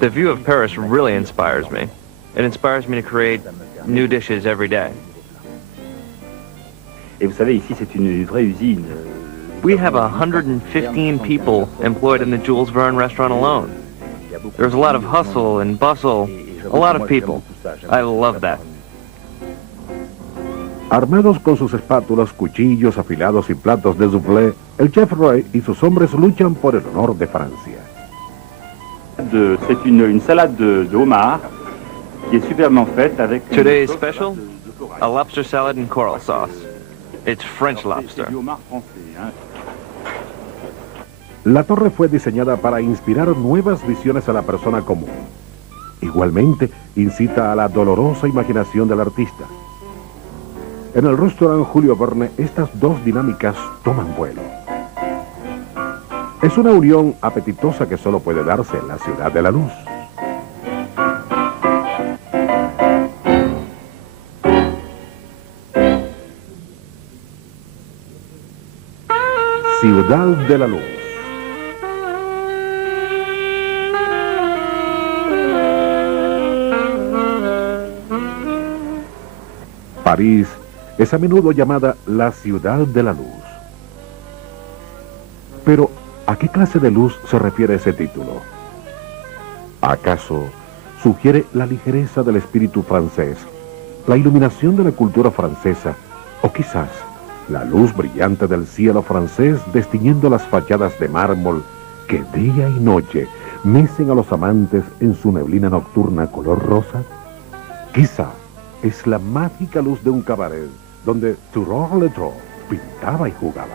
The view of Paris really inspires me. It inspires me to create new dishes every day. Et vous savez, ici, c'est une vraie usine. We have 115 people employed in the Jules Verne restaurant alone. There's a lot of hustle and bustle, a lot of people. I love that. Armados con sus espátulas, cuchillos afilados y platos de soufflé, el chef Roy y sus hombres luchan por el honor de Francia. C'est une salade de homard qui est superbement faite avec... Today's special, a lobster salad and coral sauce. It's French lobster. La torre fue diseñada para inspirar nuevas visiones a la persona común. Igualmente, incita a la dolorosa imaginación del artista. En el restaurante Julio Verne, estas dos dinámicas toman vuelo. Es una unión apetitosa que solo puede darse en la ciudad de la luz. Ciudad de la Luz. París es a menudo llamada la Ciudad de la Luz. Pero, ¿a qué clase de luz se refiere ese título? ¿Acaso sugiere la ligereza del espíritu francés, la iluminación de la cultura francesa, o quizás la luz brillante del cielo francés destiñendo las fachadas de mármol que día y noche mecen a los amantes en su neblina nocturna color rosa? Quizá es la mágica luz de un cabaret donde Turor-Letro pintaba y jugaba.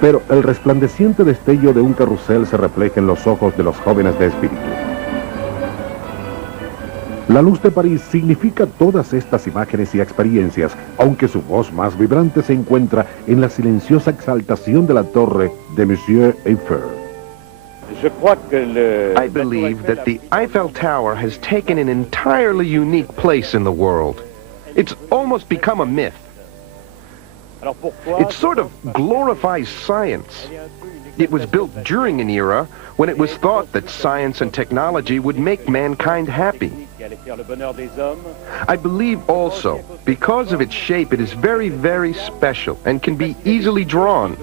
Pero el resplandeciente destello de un carrusel se refleja en los ojos de los jóvenes de espíritu. La luz de París significa todas estas imágenes y experiencias, aunque su voz más vibrante se encuentra en la silenciosa exaltación de la torre de Monsieur Eiffel. I believe that the Eiffel Tower has taken an entirely unique place in the world. It's almost become a myth. It sort of glorifies science. It was built during an era when it was thought that science and technology would make mankind happy. I believe also, because of its shape, it is very, very special and can be easily drawn.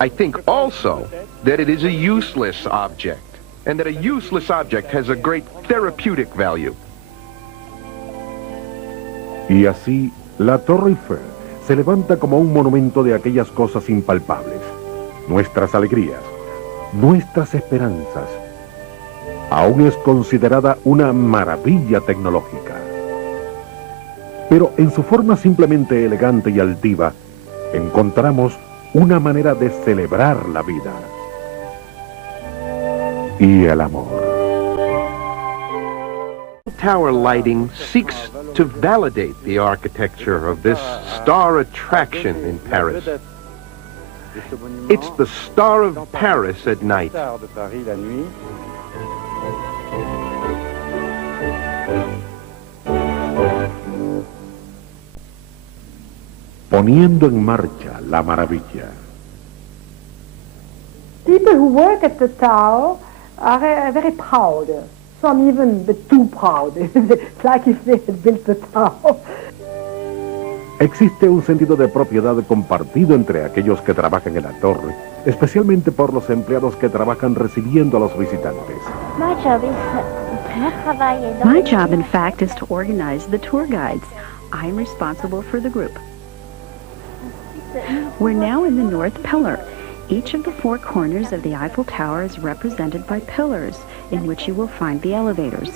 I think also that it is a useless object, and that a useless object has a great therapeutic value. Y así, la Torre Eiffel se levanta como un monumento de aquellas cosas impalpables, nuestras alegrías, nuestras esperanzas. Aún es considerada una maravilla tecnológica. Pero en su forma simplemente elegante y altiva, encontramos una manera de celebrar la vida y el amor. Tower lighting seeks to validate the architecture of this star attraction in Paris. It's the Star of Paris at night. Poniendo en marcha la maravilla. People who work at the tower are very proud. Some even too proud. It's like if they had built the tower. Existe un sentido de propiedad compartido entre aquellos que trabajan en la torre, especialmente por los empleados que trabajan recibiendo a los visitantes. My job, in fact, is to organize the tour guides. I'm responsible for the group. We're now in the North Pillar. Each of the four corners of the Eiffel Tower is represented by pillars, in which you will find the elevators.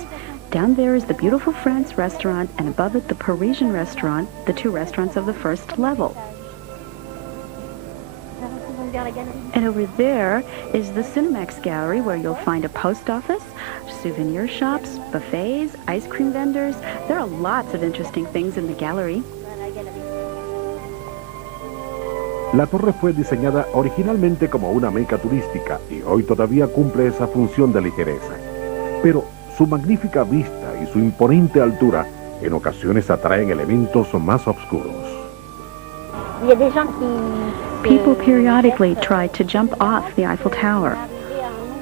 Down there is the beautiful France restaurant, and above it the Parisian restaurant, the two restaurants of the first level. And over there is the Cinemax Gallery, where you'll find a post office, souvenir shops, buffets, ice cream vendors. There are lots of interesting things in the gallery. La torre fue diseñada originalmente como una meca turística y hoy todavía cumple esa función de ligereza. Pero su magnífica vista y su imponente altura en ocasiones atraen elementos más oscuros. People periodically try to jump off the Eiffel Tower.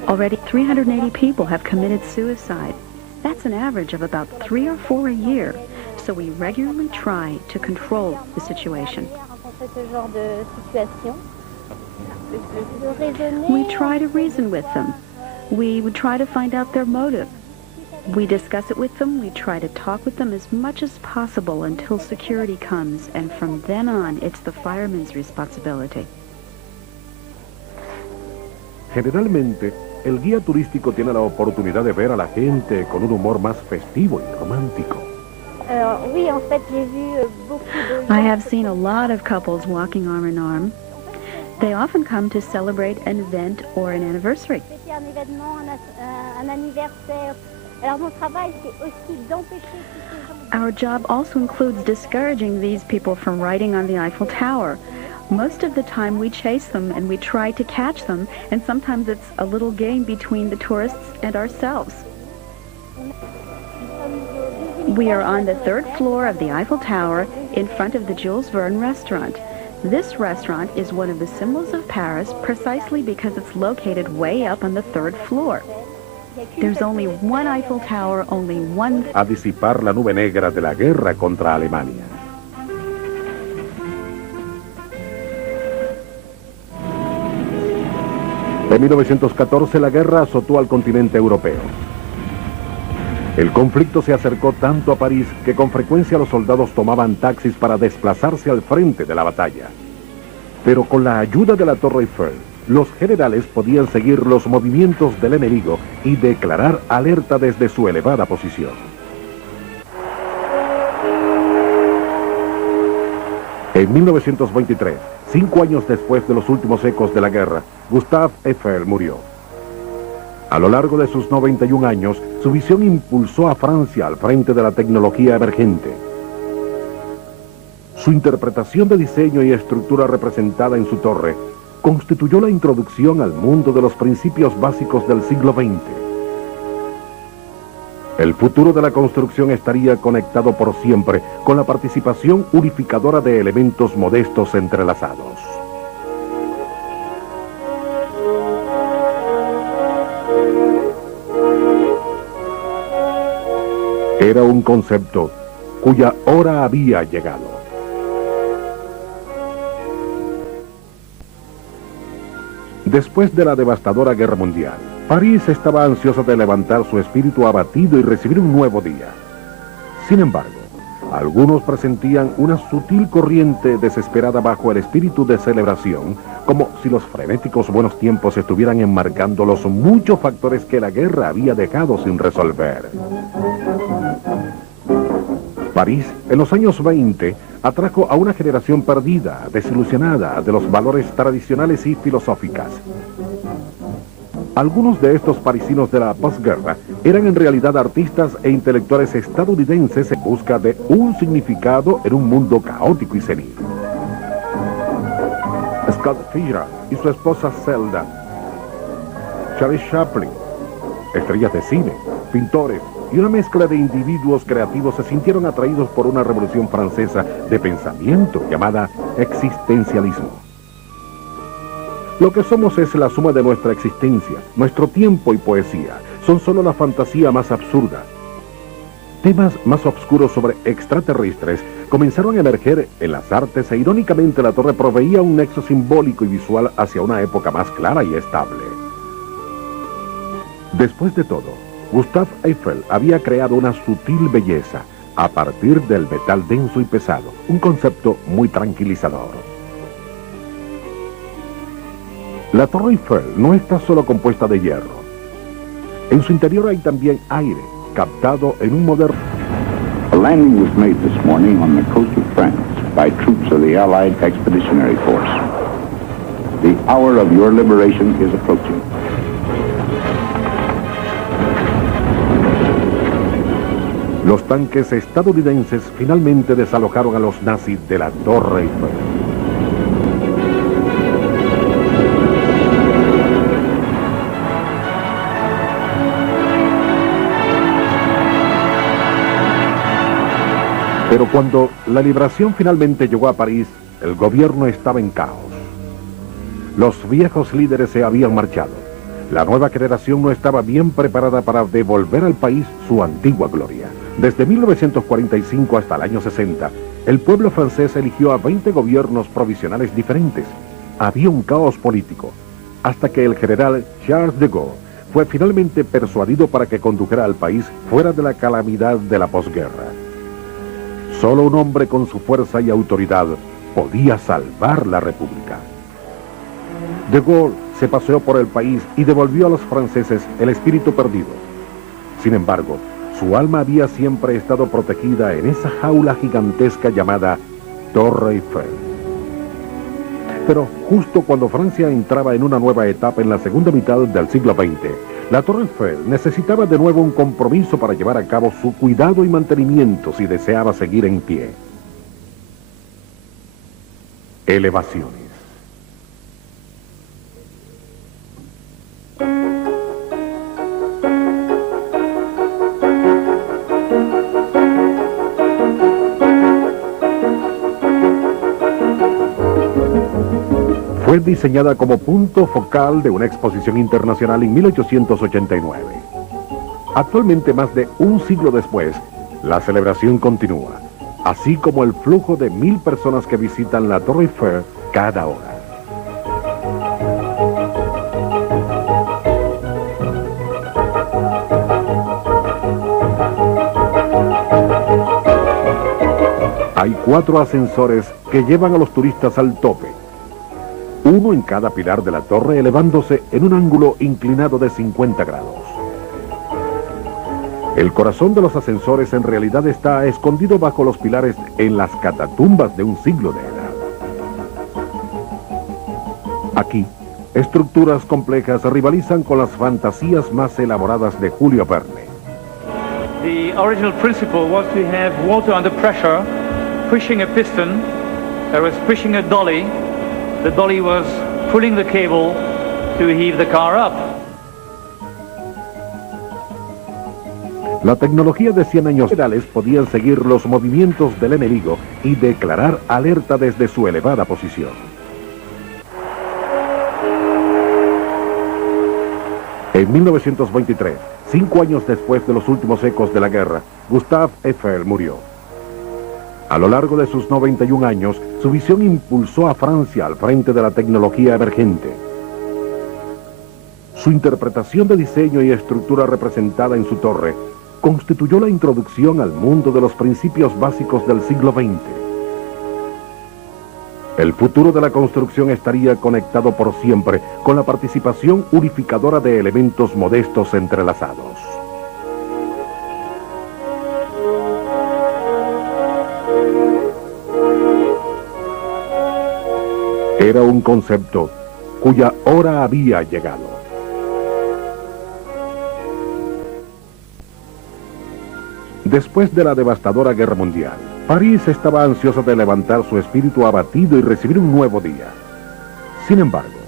Already 380 people have committed suicide. That's an average of about 3 or 4 a year. So we regularly try to control the situation. We try to reason with them. We would try to find out their motive. We discuss it with them. We try to talk with them as much as possible until security comes, and from then on, it's the fireman's responsibility. Generalmente, el guía turístico tiene la oportunidad de ver a la gente con un humor más festivo y romántico. I have seen a lot of couples walking arm in arm. They often come to celebrate an event or an anniversary. Our job also includes discouraging these people from riding on the Eiffel Tower. Most of the time we chase them and we try to catch them, and sometimes it's a little game between the tourists and ourselves. We are on the 3rd floor of the Eiffel Tower in front of the Jules Verne restaurant. This restaurant is one of the symbols of Paris precisely because it's located way up on the 3rd floor. There's only one Eiffel Tower, only one... A disipar la nube negra de la guerra contra Alemania. En 1914 la guerra azotó al continente europeo. El conflicto se acercó tanto a París que con frecuencia los soldados tomaban taxis para desplazarse al frente de la batalla. Pero con la ayuda de la Torre Eiffel, los generales podían seguir los movimientos del enemigo y declarar alerta desde su elevada posición. En 1923, 5 años después de los últimos ecos de la guerra, Gustave Eiffel murió. A lo largo de sus 91 años, su visión impulsó a Francia al frente de la tecnología emergente. Su interpretación de diseño y estructura representada en su torre constituyó la introducción al mundo de los principios básicos del siglo XX. El futuro de la construcción estaría conectado por siempre con la participación unificadora de elementos modestos entrelazados. Era un concepto cuya hora había llegado. Después de la devastadora guerra mundial, París estaba ansiosa de levantar su espíritu abatido y recibir un nuevo día. Sin embargo, algunos presentían una sutil corriente desesperada bajo el espíritu de celebración, como si los frenéticos buenos tiempos estuvieran enmarcando los muchos factores que la guerra había dejado sin resolver. París, en los años 20, atrajo a una generación perdida, desilusionada de los valores tradicionales y filosóficas. Algunos de estos parisinos de la posguerra eran en realidad artistas e intelectuales estadounidenses en busca de un significado en un mundo caótico y senil. Scott Fitzgerald y su esposa Zelda, Charlie Chaplin, estrellas de cine, pintores y una mezcla de individuos creativos se sintieron atraídos por una revolución francesa de pensamiento llamada existencialismo. Lo que somos es la suma de nuestra existencia, nuestro tiempo y poesía. Son solo la fantasía más absurda. Temas más oscuros sobre extraterrestres comenzaron a emerger en las artes e irónicamente la torre proveía un nexo simbólico y visual hacia una época más clara y estable. Después de todo, Gustave Eiffel había creado una sutil belleza a partir del metal denso y pesado, un concepto muy tranquilizador. La Torre Eiffel no está solo compuesta de hierro. En su interior hay también aire, captado en un moderno... A landing was made this morning on the coast of France by troops of the Allied Expeditionary Force. The hour of your liberation is approaching. Los tanques estadounidenses finalmente desalojaron a los nazis de la Torre Eiffel. Pero cuando la liberación finalmente llegó a París, el gobierno estaba en caos. Los viejos líderes se habían marchado. La nueva generación no estaba bien preparada para devolver al país su antigua gloria. Desde 1945 hasta el año 60, el pueblo francés eligió a 20 gobiernos provisionales diferentes. Había un caos político, hasta que el general Charles de Gaulle fue finalmente persuadido para que condujera al país fuera de la calamidad de la posguerra. Solo un hombre con su fuerza y autoridad podía salvar la República. De Gaulle se paseó por el país y devolvió a los franceses el espíritu perdido. Sin embargo, su alma había siempre estado protegida en esa jaula gigantesca llamada Torre Eiffel. Pero justo cuando Francia entraba en una nueva etapa en la segunda mitad del siglo XX, la Torre Eiffel necesitaba de nuevo un compromiso para llevar a cabo su cuidado y mantenimiento si deseaba seguir en pie. Elevaciones. Fue diseñada como punto focal de una exposición internacional en 1889. Actualmente, más de un siglo después, la celebración continúa, así como el flujo de 1000 personas que visitan la Torre Eiffel cada hora. Hay 4 ascensores que llevan a los turistas al tope. Uno en cada pilar de la torre, elevándose en un ángulo inclinado de 50 grados. El corazón de los ascensores en realidad está escondido bajo los pilares en las catatumbas de un siglo de edad. Aquí, estructuras complejas rivalizan con las fantasías más elaboradas de Julio Verne. The original principle was to have water under pressure, pushing a piston, that was pushing a dolly. The dolly was pulling the cable to heave the car up. La tecnología de 100 años reales podían seguir los movimientos del enemigo y declarar alerta desde su elevada posición. En 1923, 5 años después de los últimos ecos de la guerra, Gustave Eiffel murió. A lo largo de sus 91 años, su visión impulsó a Francia al frente de la tecnología emergente. Su interpretación de diseño y estructura representada en su torre constituyó la introducción al mundo de los principios básicos del siglo XX. El futuro de la construcción estaría conectado por siempre con la participación unificadora de elementos modestos entrelazados. Era un concepto cuya hora había llegado. Después de la devastadora guerra mundial, París estaba ansiosa de levantar su espíritu abatido y recibir un nuevo día. Sin embargo,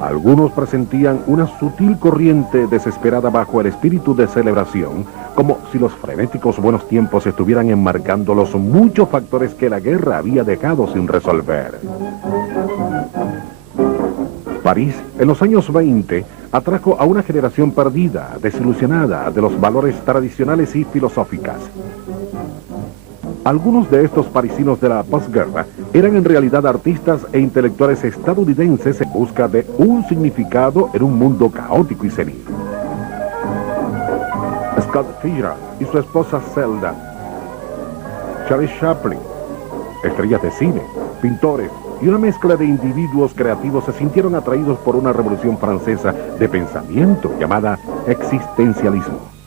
algunos presentían una sutil corriente desesperada bajo el espíritu de celebración, como si los frenéticos buenos tiempos estuvieran enmarcando los muchos factores que la guerra había dejado sin resolver. París, en los años 20, atrajo a una generación perdida, desilusionada de los valores tradicionales y filosóficas. Algunos de estos parisinos de la posguerra eran en realidad artistas e intelectuales estadounidenses en busca de un significado en un mundo caótico y senil. Scott Fitzgerald y su esposa Zelda, Charlie Chaplin, estrellas de cine, pintores y una mezcla de individuos creativos se sintieron atraídos por una revolución francesa de pensamiento llamada existencialismo.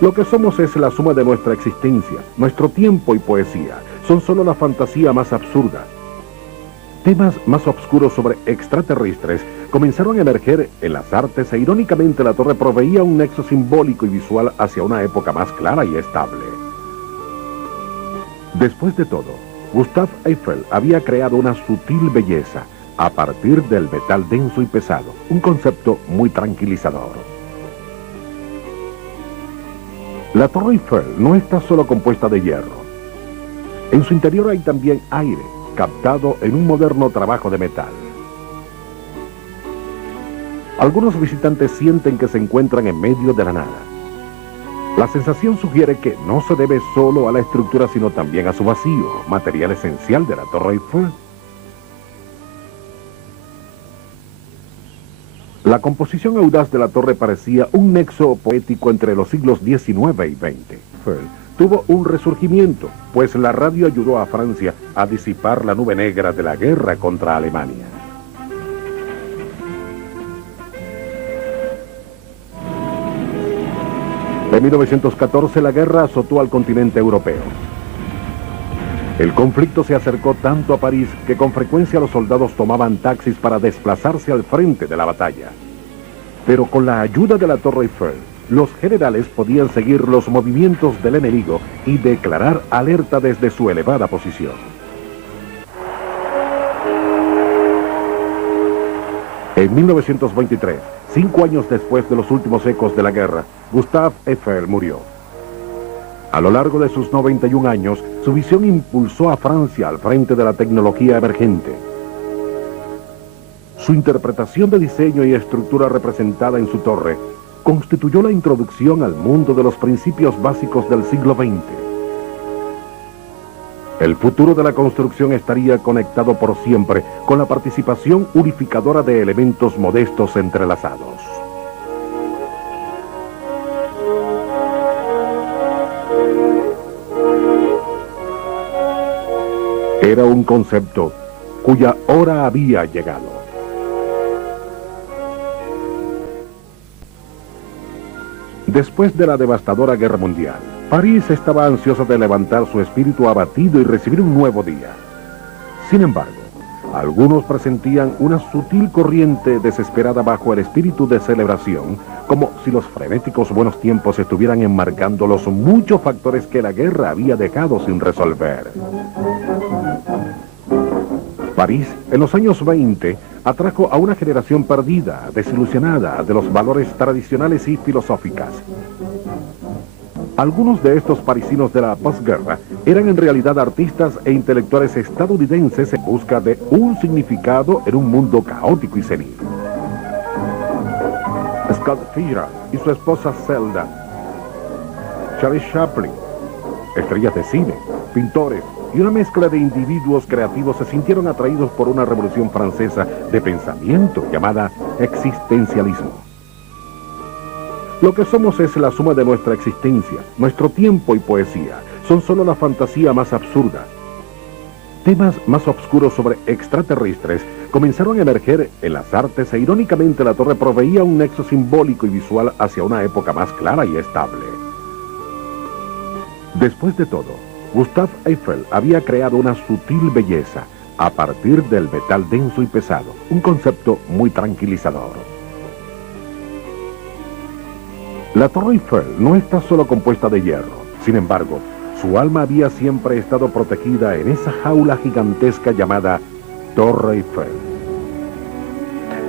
Lo que somos es la suma de nuestra existencia, nuestro tiempo y poesía. Son solo la fantasía más absurda. Temas más oscuros sobre extraterrestres comenzaron a emerger en las artes e irónicamente la torre proveía un nexo simbólico y visual hacia una época más clara y estable. Después de todo, Gustave Eiffel había creado una sutil belleza a partir del metal denso y pesado, un concepto muy tranquilizador. La Torre Eiffel no está solo compuesta de hierro. En su interior hay también aire, captado en un moderno trabajo de metal. Algunos visitantes sienten que se encuentran en medio de la nada. La sensación sugiere que no se debe solo a la estructura, sino también a su vacío, material esencial de la Torre Eiffel. La composición audaz de la torre parecía un nexo poético entre los siglos XIX y XX. Eiffel tuvo un resurgimiento, pues la radio ayudó a Francia a disipar la nube negra de la guerra contra Alemania. En 1914 la guerra azotó al continente europeo. El conflicto se acercó tanto a París que con frecuencia los soldados tomaban taxis para desplazarse al frente de la batalla. Pero con la ayuda de la Torre Eiffel, los generales podían seguir los movimientos del enemigo y declarar alerta desde su elevada posición. En 1923, 5 años después de los últimos ecos de la guerra, Gustave Eiffel murió. A lo largo de sus 91 años, su visión impulsó a Francia al frente de la tecnología emergente. Su interpretación de diseño y estructura representada en su torre constituyó la introducción al mundo de los principios básicos del siglo XX. El futuro de la construcción estaría conectado por siempre con la participación unificadora de elementos modestos entrelazados. Era un concepto cuya hora había llegado. Después de la devastadora guerra mundial, París estaba ansiosa de levantar su espíritu abatido y recibir un nuevo día. Sin embargo, algunos presentían una sutil corriente desesperada bajo el espíritu de celebración, como si los frenéticos buenos tiempos estuvieran enmarcando los muchos factores que la guerra había dejado sin resolver. París, en los años 20, atrajo a una generación perdida, desilusionada de los valores tradicionales y filosóficas. Algunos de estos parisinos de la posguerra eran en realidad artistas e intelectuales estadounidenses en busca de un significado en un mundo caótico y senil. Scott Fitzgerald y su esposa Zelda, Charlie Chaplin, estrellas de cine, pintores y una mezcla de individuos creativos se sintieron atraídos por una revolución francesa de pensamiento llamada existencialismo. Lo que somos es la suma de nuestra existencia, nuestro tiempo y poesía. Son solo la fantasía más absurda. Temas más oscuros sobre extraterrestres comenzaron a emerger en las artes e irónicamente la torre proveía un nexo simbólico y visual hacia una época más clara y estable. Después de todo, Gustave Eiffel había creado una sutil belleza a partir del metal denso y pesado, un concepto muy tranquilizador. La Torre Eiffel no está solo compuesta de hierro, sin embargo, su alma había siempre estado protegida en esa jaula gigantesca llamada Torre Eiffel.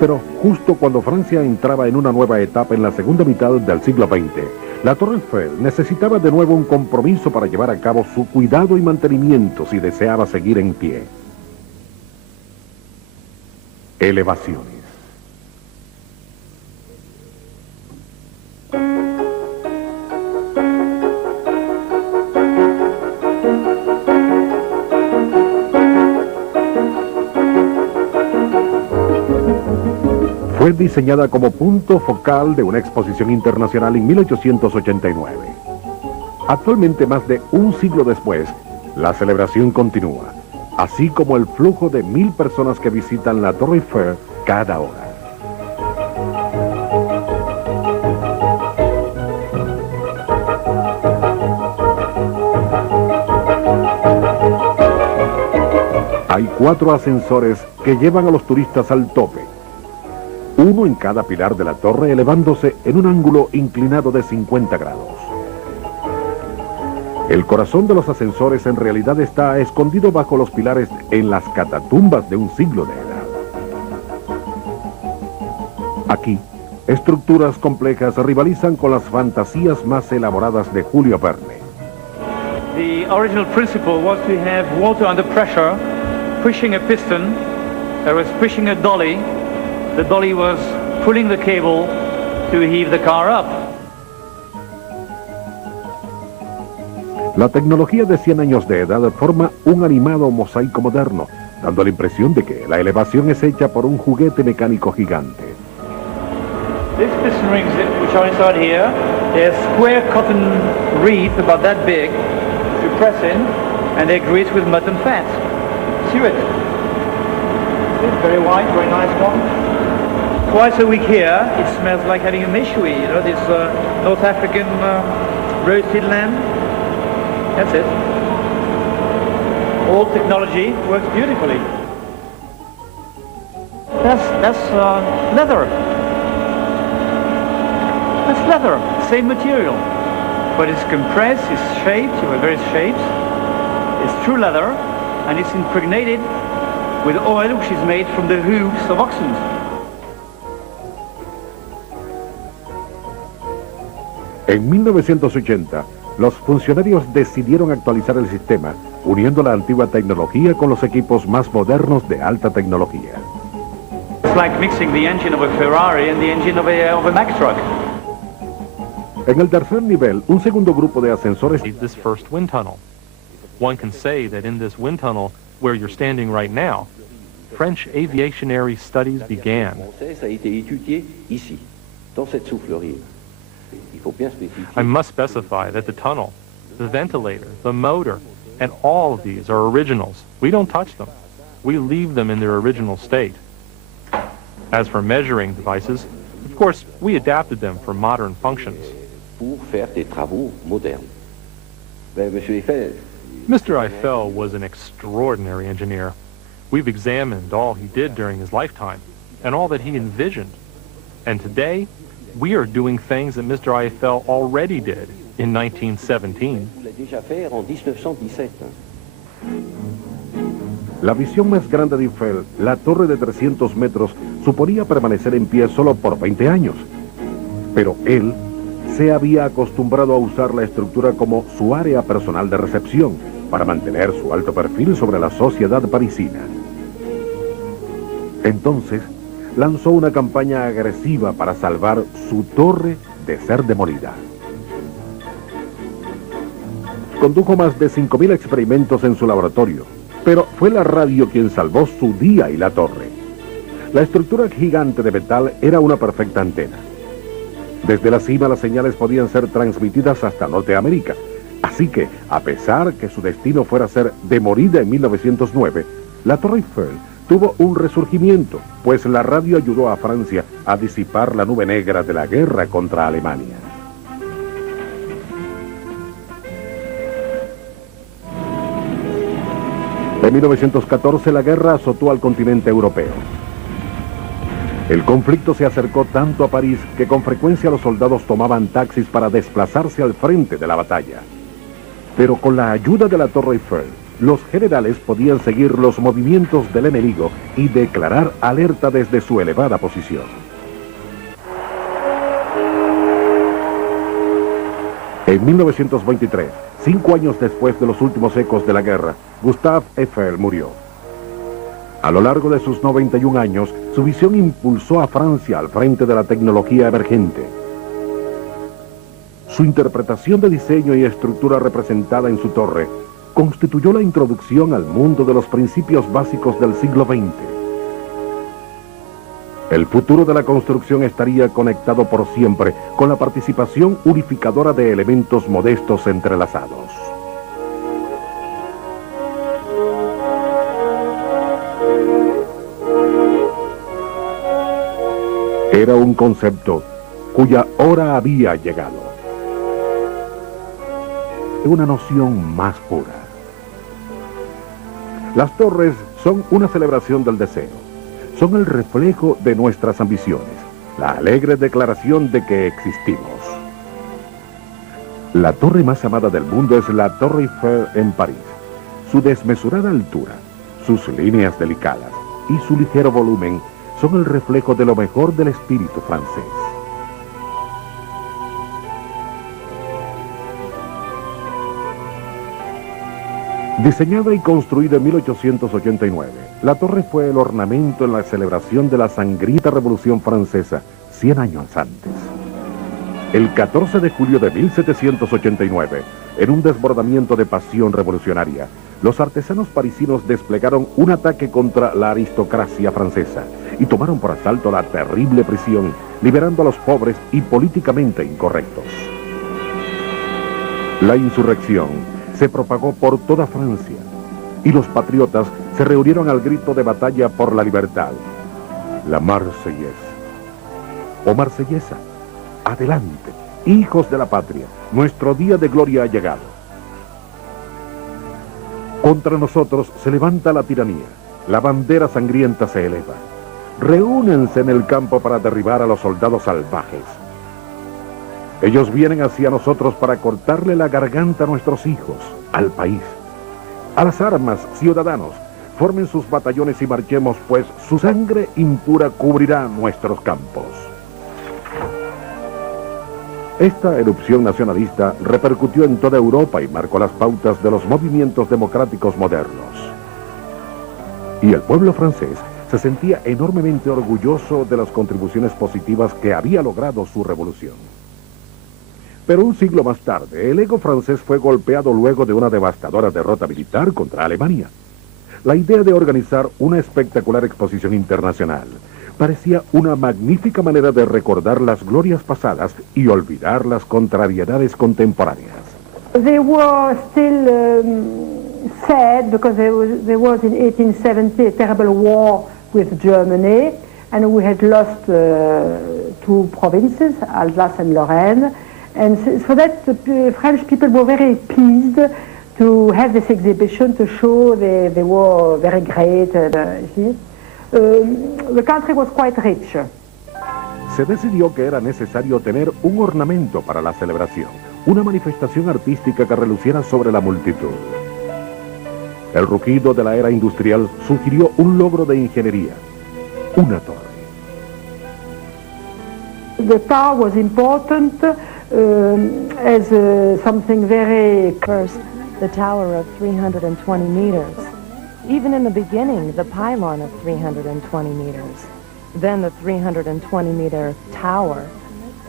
Pero justo cuando Francia entraba en una nueva etapa en la segunda mitad del siglo XX, la Torre Eiffel necesitaba de nuevo un compromiso para llevar a cabo su cuidado y mantenimiento si deseaba seguir en pie. Elevaciones. Fue diseñada como punto focal de una exposición internacional en 1889. Actualmente, más de un siglo después, la celebración continúa, así como el flujo de 1000 personas que visitan la Torre Eiffel cada hora. Hay 4 ascensores que llevan a los turistas al tope. Uno en cada pilar de la torre, elevándose en un ángulo inclinado de 50 grados. El corazón de los ascensores en realidad está escondido bajo los pilares en las catatumbas de un siglo de edad. Aquí, estructuras complejas rivalizan con las fantasías más elaboradas de Julio Verne. The original principle was to have water under pressure, pushing a piston, that was pushing a dolly. The dolly was pulling the cable to heave the car up. La tecnología de 100 años de edad forma un animado mosaico moderno, dando la impresión de que la elevación es hecha por un juguete mecánico gigante. These piston rings which are inside here, they're square cotton reeds about that big, which you press in, and they're greased with mutton fat. See it? It's very white, very nice one. Twice a week here, it smells like having a méchoui, you know, this North African roasted lamb. That's it. All technology works beautifully. That's leather. That's leather, same material. But it's compressed, it's shaped, you have various shapes. It's true leather, and it's impregnated with oil which is made from the hooves of oxen. En 1980, los funcionarios decidieron actualizar el sistema, uniendo la antigua tecnología con los equipos más modernos de alta tecnología. It's like mixing the engine of a Ferrari and the engine of a Mack truck. En el tercer nivel, un segundo grupo de ascensores. This first wind tunnel. One can say that in this wind tunnel, where you're standing right now, French aviationary studies began. I must specify that the tunnel, the ventilator, the motor, and all of these are originals. We don't touch them. We leave them in their original state. As for measuring devices, of course, we adapted them for modern functions. Mr. Eiffel was an extraordinary engineer. We've examined all he did during his lifetime and all that he envisioned. And today, we are doing things that Mr. Eiffel already did in 1917. La visión más grande de Eiffel, la torre de 300 metros, suponía permanecer en pie solo por 20 años. Pero él se había acostumbrado a usar la estructura como su área personal de recepción para mantener su alto perfil sobre la sociedad parisina. Entonces, lanzó una campaña agresiva para salvar su torre de ser demolida. Condujo más de 5.000 experimentos en su laboratorio, pero fue la radio quien salvó su día y la torre. La estructura gigante de metal era una perfecta antena. Desde la cima las señales podían ser transmitidas hasta Norteamérica, así que, a pesar que su destino fuera ser demolida en 1909, la Torre Eiffel tuvo un resurgimiento, pues la radio ayudó a Francia a disipar la nube negra de la guerra contra Alemania. En 1914 la guerra azotó al continente europeo. El conflicto se acercó tanto a París que con frecuencia los soldados tomaban taxis para desplazarse al frente de la batalla. Pero con la ayuda de la Torre Eiffel, los generales podían seguir los movimientos del enemigo y declarar alerta desde su elevada posición. En 1923, 5 años después de los últimos ecos de la guerra, Gustave Eiffel murió. A lo largo de sus 91 años, su visión impulsó a Francia al frente de la tecnología emergente. Su interpretación de diseño y estructura representada en su torre constituyó la introducción al mundo de los principios básicos del siglo XX. El futuro de la construcción estaría conectado por siempre con la participación unificadora de elementos modestos entrelazados. Era un concepto cuya hora había llegado. Una noción más pura. Las torres son una celebración del deseo. Son el reflejo de nuestras ambiciones, la alegre declaración de que existimos. La torre más amada del mundo es la Torre Eiffel en París. Su desmesurada altura, sus líneas delicadas y su ligero volumen son el reflejo de lo mejor del espíritu francés. Diseñada y construida en 1889, la torre fue el ornamento en la celebración de la sangrienta Revolución Francesa 100 años antes. El 14 de julio de 1789, en un desbordamiento de pasión revolucionaria, los artesanos parisinos desplegaron un ataque contra la aristocracia francesa y tomaron por asalto la terrible prisión, liberando a los pobres y políticamente incorrectos. La insurrección se propagó por toda Francia y los patriotas se reunieron al grito de batalla por la libertad. La Marseillaise o Marsellesa. Adelante, hijos de la patria, nuestro día de gloria ha llegado. Contra nosotros se levanta la tiranía, la bandera sangrienta se eleva. Reúnense en el campo para derribar a los soldados salvajes. Ellos vienen hacia nosotros para cortarle la garganta a nuestros hijos, al país. A las armas, ciudadanos, formen sus batallones y marchemos, pues su sangre impura cubrirá nuestros campos. Esta erupción nacionalista repercutió en toda Europa y marcó las pautas de los movimientos democráticos modernos. Y el pueblo francés se sentía enormemente orgulloso de las contribuciones positivas que había logrado su revolución. Pero un siglo más tarde, el ego francés fue golpeado luego de una devastadora derrota militar contra Alemania. La idea de organizar una espectacular exposición internacional parecía una magnífica manera de recordar las glorias pasadas y olvidar las contrariedades contemporáneas. They were still sad because there was in 1870 a terrible war with Germany, and we had lost 2 provinces, Alsace and Lorraine. And so that the French people were very pleased to have this exhibition to show they were very great. The country was quite rich. Se decidió que era necesario tener un ornamento para la celebración, una manifestación artística que reluciera sobre la multitud. El rugido de la era industrial sugirió un logro de ingeniería, una torre. The tower was important as something very... First, the tower of 320 meters. Even in the beginning, the pylon of 320 meters. Then the 320-meter tower.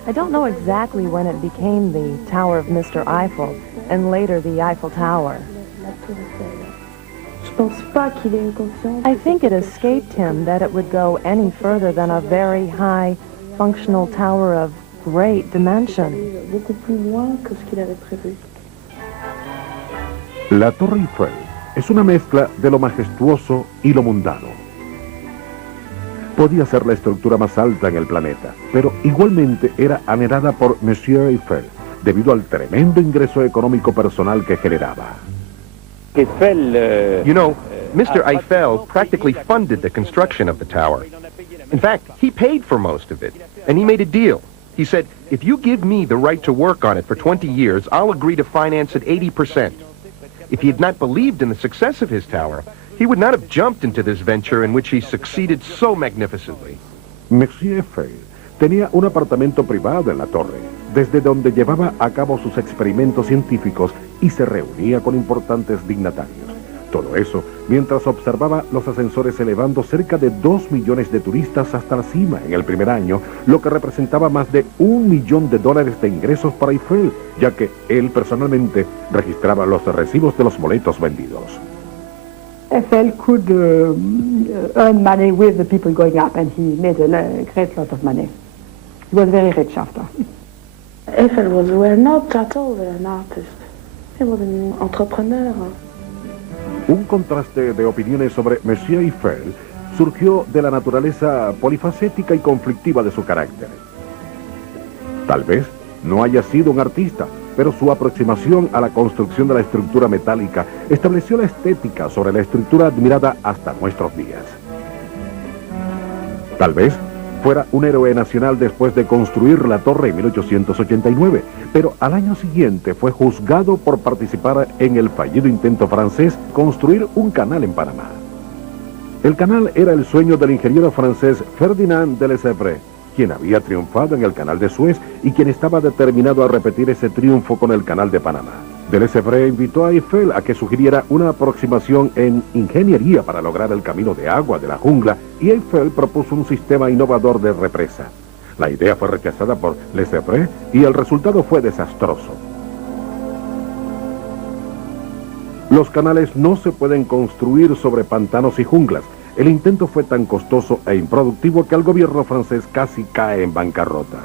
I don't know exactly when it became the Tower of Mr. Eiffel, and later the Eiffel Tower. I think it escaped him that it would go any further than a very high, functional tower of great dimension. La Torre Eiffel es una mezcla de lo majestuoso y lo mundano. Podía ser la estructura más alta en el planeta, pero igualmente era anhelada por Monsieur Eiffel, debido al tremendo ingreso económico personal que generaba. You know, Mr. Eiffel practically funded the construction of the tower. In fact, he paid for most of it, and he made a deal. He said, if you give me the right to work on it for 20 years, I'll agree to finance it 80%. If he had not believed in the success of his tower, he would not have jumped into this venture in which he succeeded so magnificently. Monsieur Eiffel tenía un apartamento privado en la torre, desde donde llevaba a cabo sus experimentos científicos y se reunía con importantes dignatarios. Todo eso mientras observaba los ascensores elevando cerca de 2 millones de turistas hasta la cima en el primer año, lo que representaba más de $1 millón de ingresos para Eiffel, ya que él personalmente registraba los recibos de los boletos vendidos. Eiffel could earn money with the people going up, and he made a great lot of money. He was very rich after. Eiffel were not at all an artist. He was an entrepreneur. Un contraste de opiniones sobre Monsieur Eiffel surgió de la naturaleza polifacética y conflictiva de su carácter. Tal vez no haya sido un artista, pero su aproximación a la construcción de la estructura metálica estableció la estética sobre la estructura admirada hasta nuestros días. Tal vez fuera un héroe nacional después de construir la torre en 1889, pero al año siguiente fue juzgado por participar en el fallido intento francés construir un canal en Panamá. El canal era el sueño del ingeniero francés Ferdinand de Lesseps, quien había triunfado en el canal de Suez y quien estaba determinado a repetir ese triunfo con el canal de Panamá. De Lesseps invitó a Eiffel a que sugiriera una aproximación en ingeniería para lograr el camino de agua de la jungla, y Eiffel propuso un sistema innovador de represa. La idea fue rechazada por Lesseps y el resultado fue desastroso. Los canales no se pueden construir sobre pantanos y junglas. El intento fue tan costoso e improductivo que el gobierno francés casi cae en bancarrota.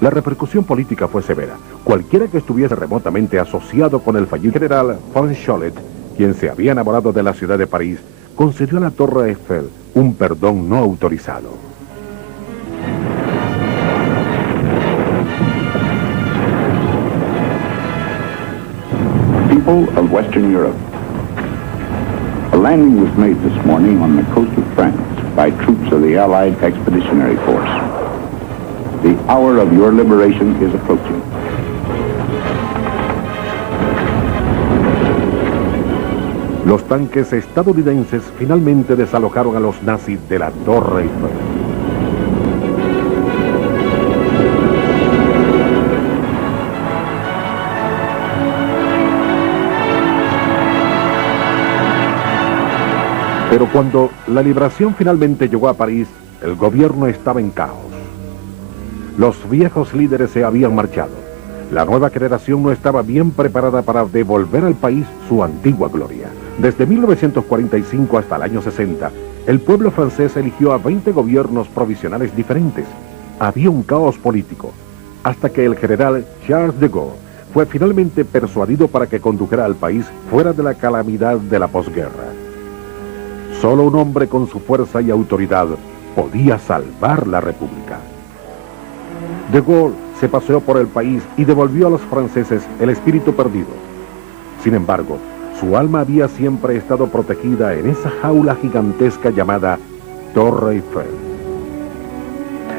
La repercusión política fue severa. Cualquiera que estuviese remotamente asociado con el fallido general von Cholet, quien se había enamorado de la ciudad de París, concedió a la Torre Eiffel un perdón no autorizado. People of Western Europe, a landing was made this morning on the coast of France by troops of the Allied Expeditionary Force. The hour of your liberation is approaching. Los tanques estadounidenses finalmente desalojaron a los nazis de la Torre Eiffel. Pero cuando la liberación finalmente llegó a París, el gobierno estaba en caos. Los viejos líderes se habían marchado. La nueva generación no estaba bien preparada para devolver al país su antigua gloria. Desde 1945 hasta el año 60, el pueblo francés eligió a 20 gobiernos provisionales diferentes. Había un caos político, hasta que el general Charles de Gaulle fue finalmente persuadido para que condujera al país fuera de la calamidad de la posguerra. Solo un hombre con su fuerza y autoridad podía salvar la República. De Gaulle se paseó por el país y devolvió a los franceses el espíritu perdido. Sin embargo, su alma había siempre estado protegida en esa jaula gigantesca llamada Torre Eiffel.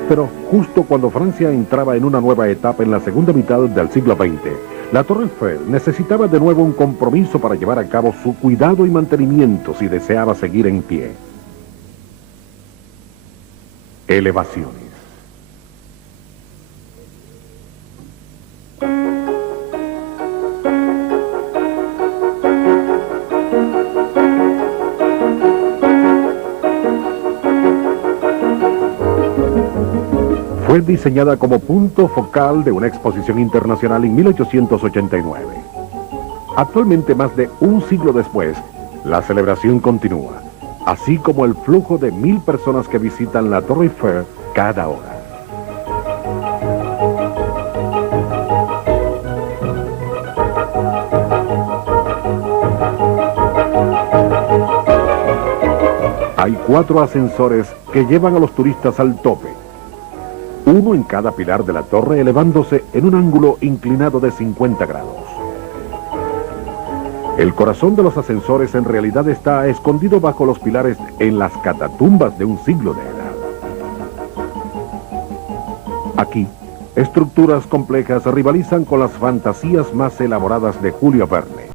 Pero justo cuando Francia entraba en una nueva etapa en la segunda mitad del siglo XX, la Torre Eiffel necesitaba de nuevo un compromiso para llevar a cabo su cuidado y mantenimiento si deseaba seguir en pie. Elevaciones. Fue diseñada como punto focal de una exposición internacional en 1889. Actualmente, más de un siglo después, la celebración continúa, así como el flujo de 1000 personas que visitan la Torre Eiffel cada hora. Hay 4 ascensores que llevan a los turistas al tope. Uno en cada pilar de la torre, elevándose en un ángulo inclinado de 50 grados. El corazón de los ascensores en realidad está escondido bajo los pilares en las catatumbas de un siglo de edad. Aquí, estructuras complejas rivalizan con las fantasías más elaboradas de Julio Verne.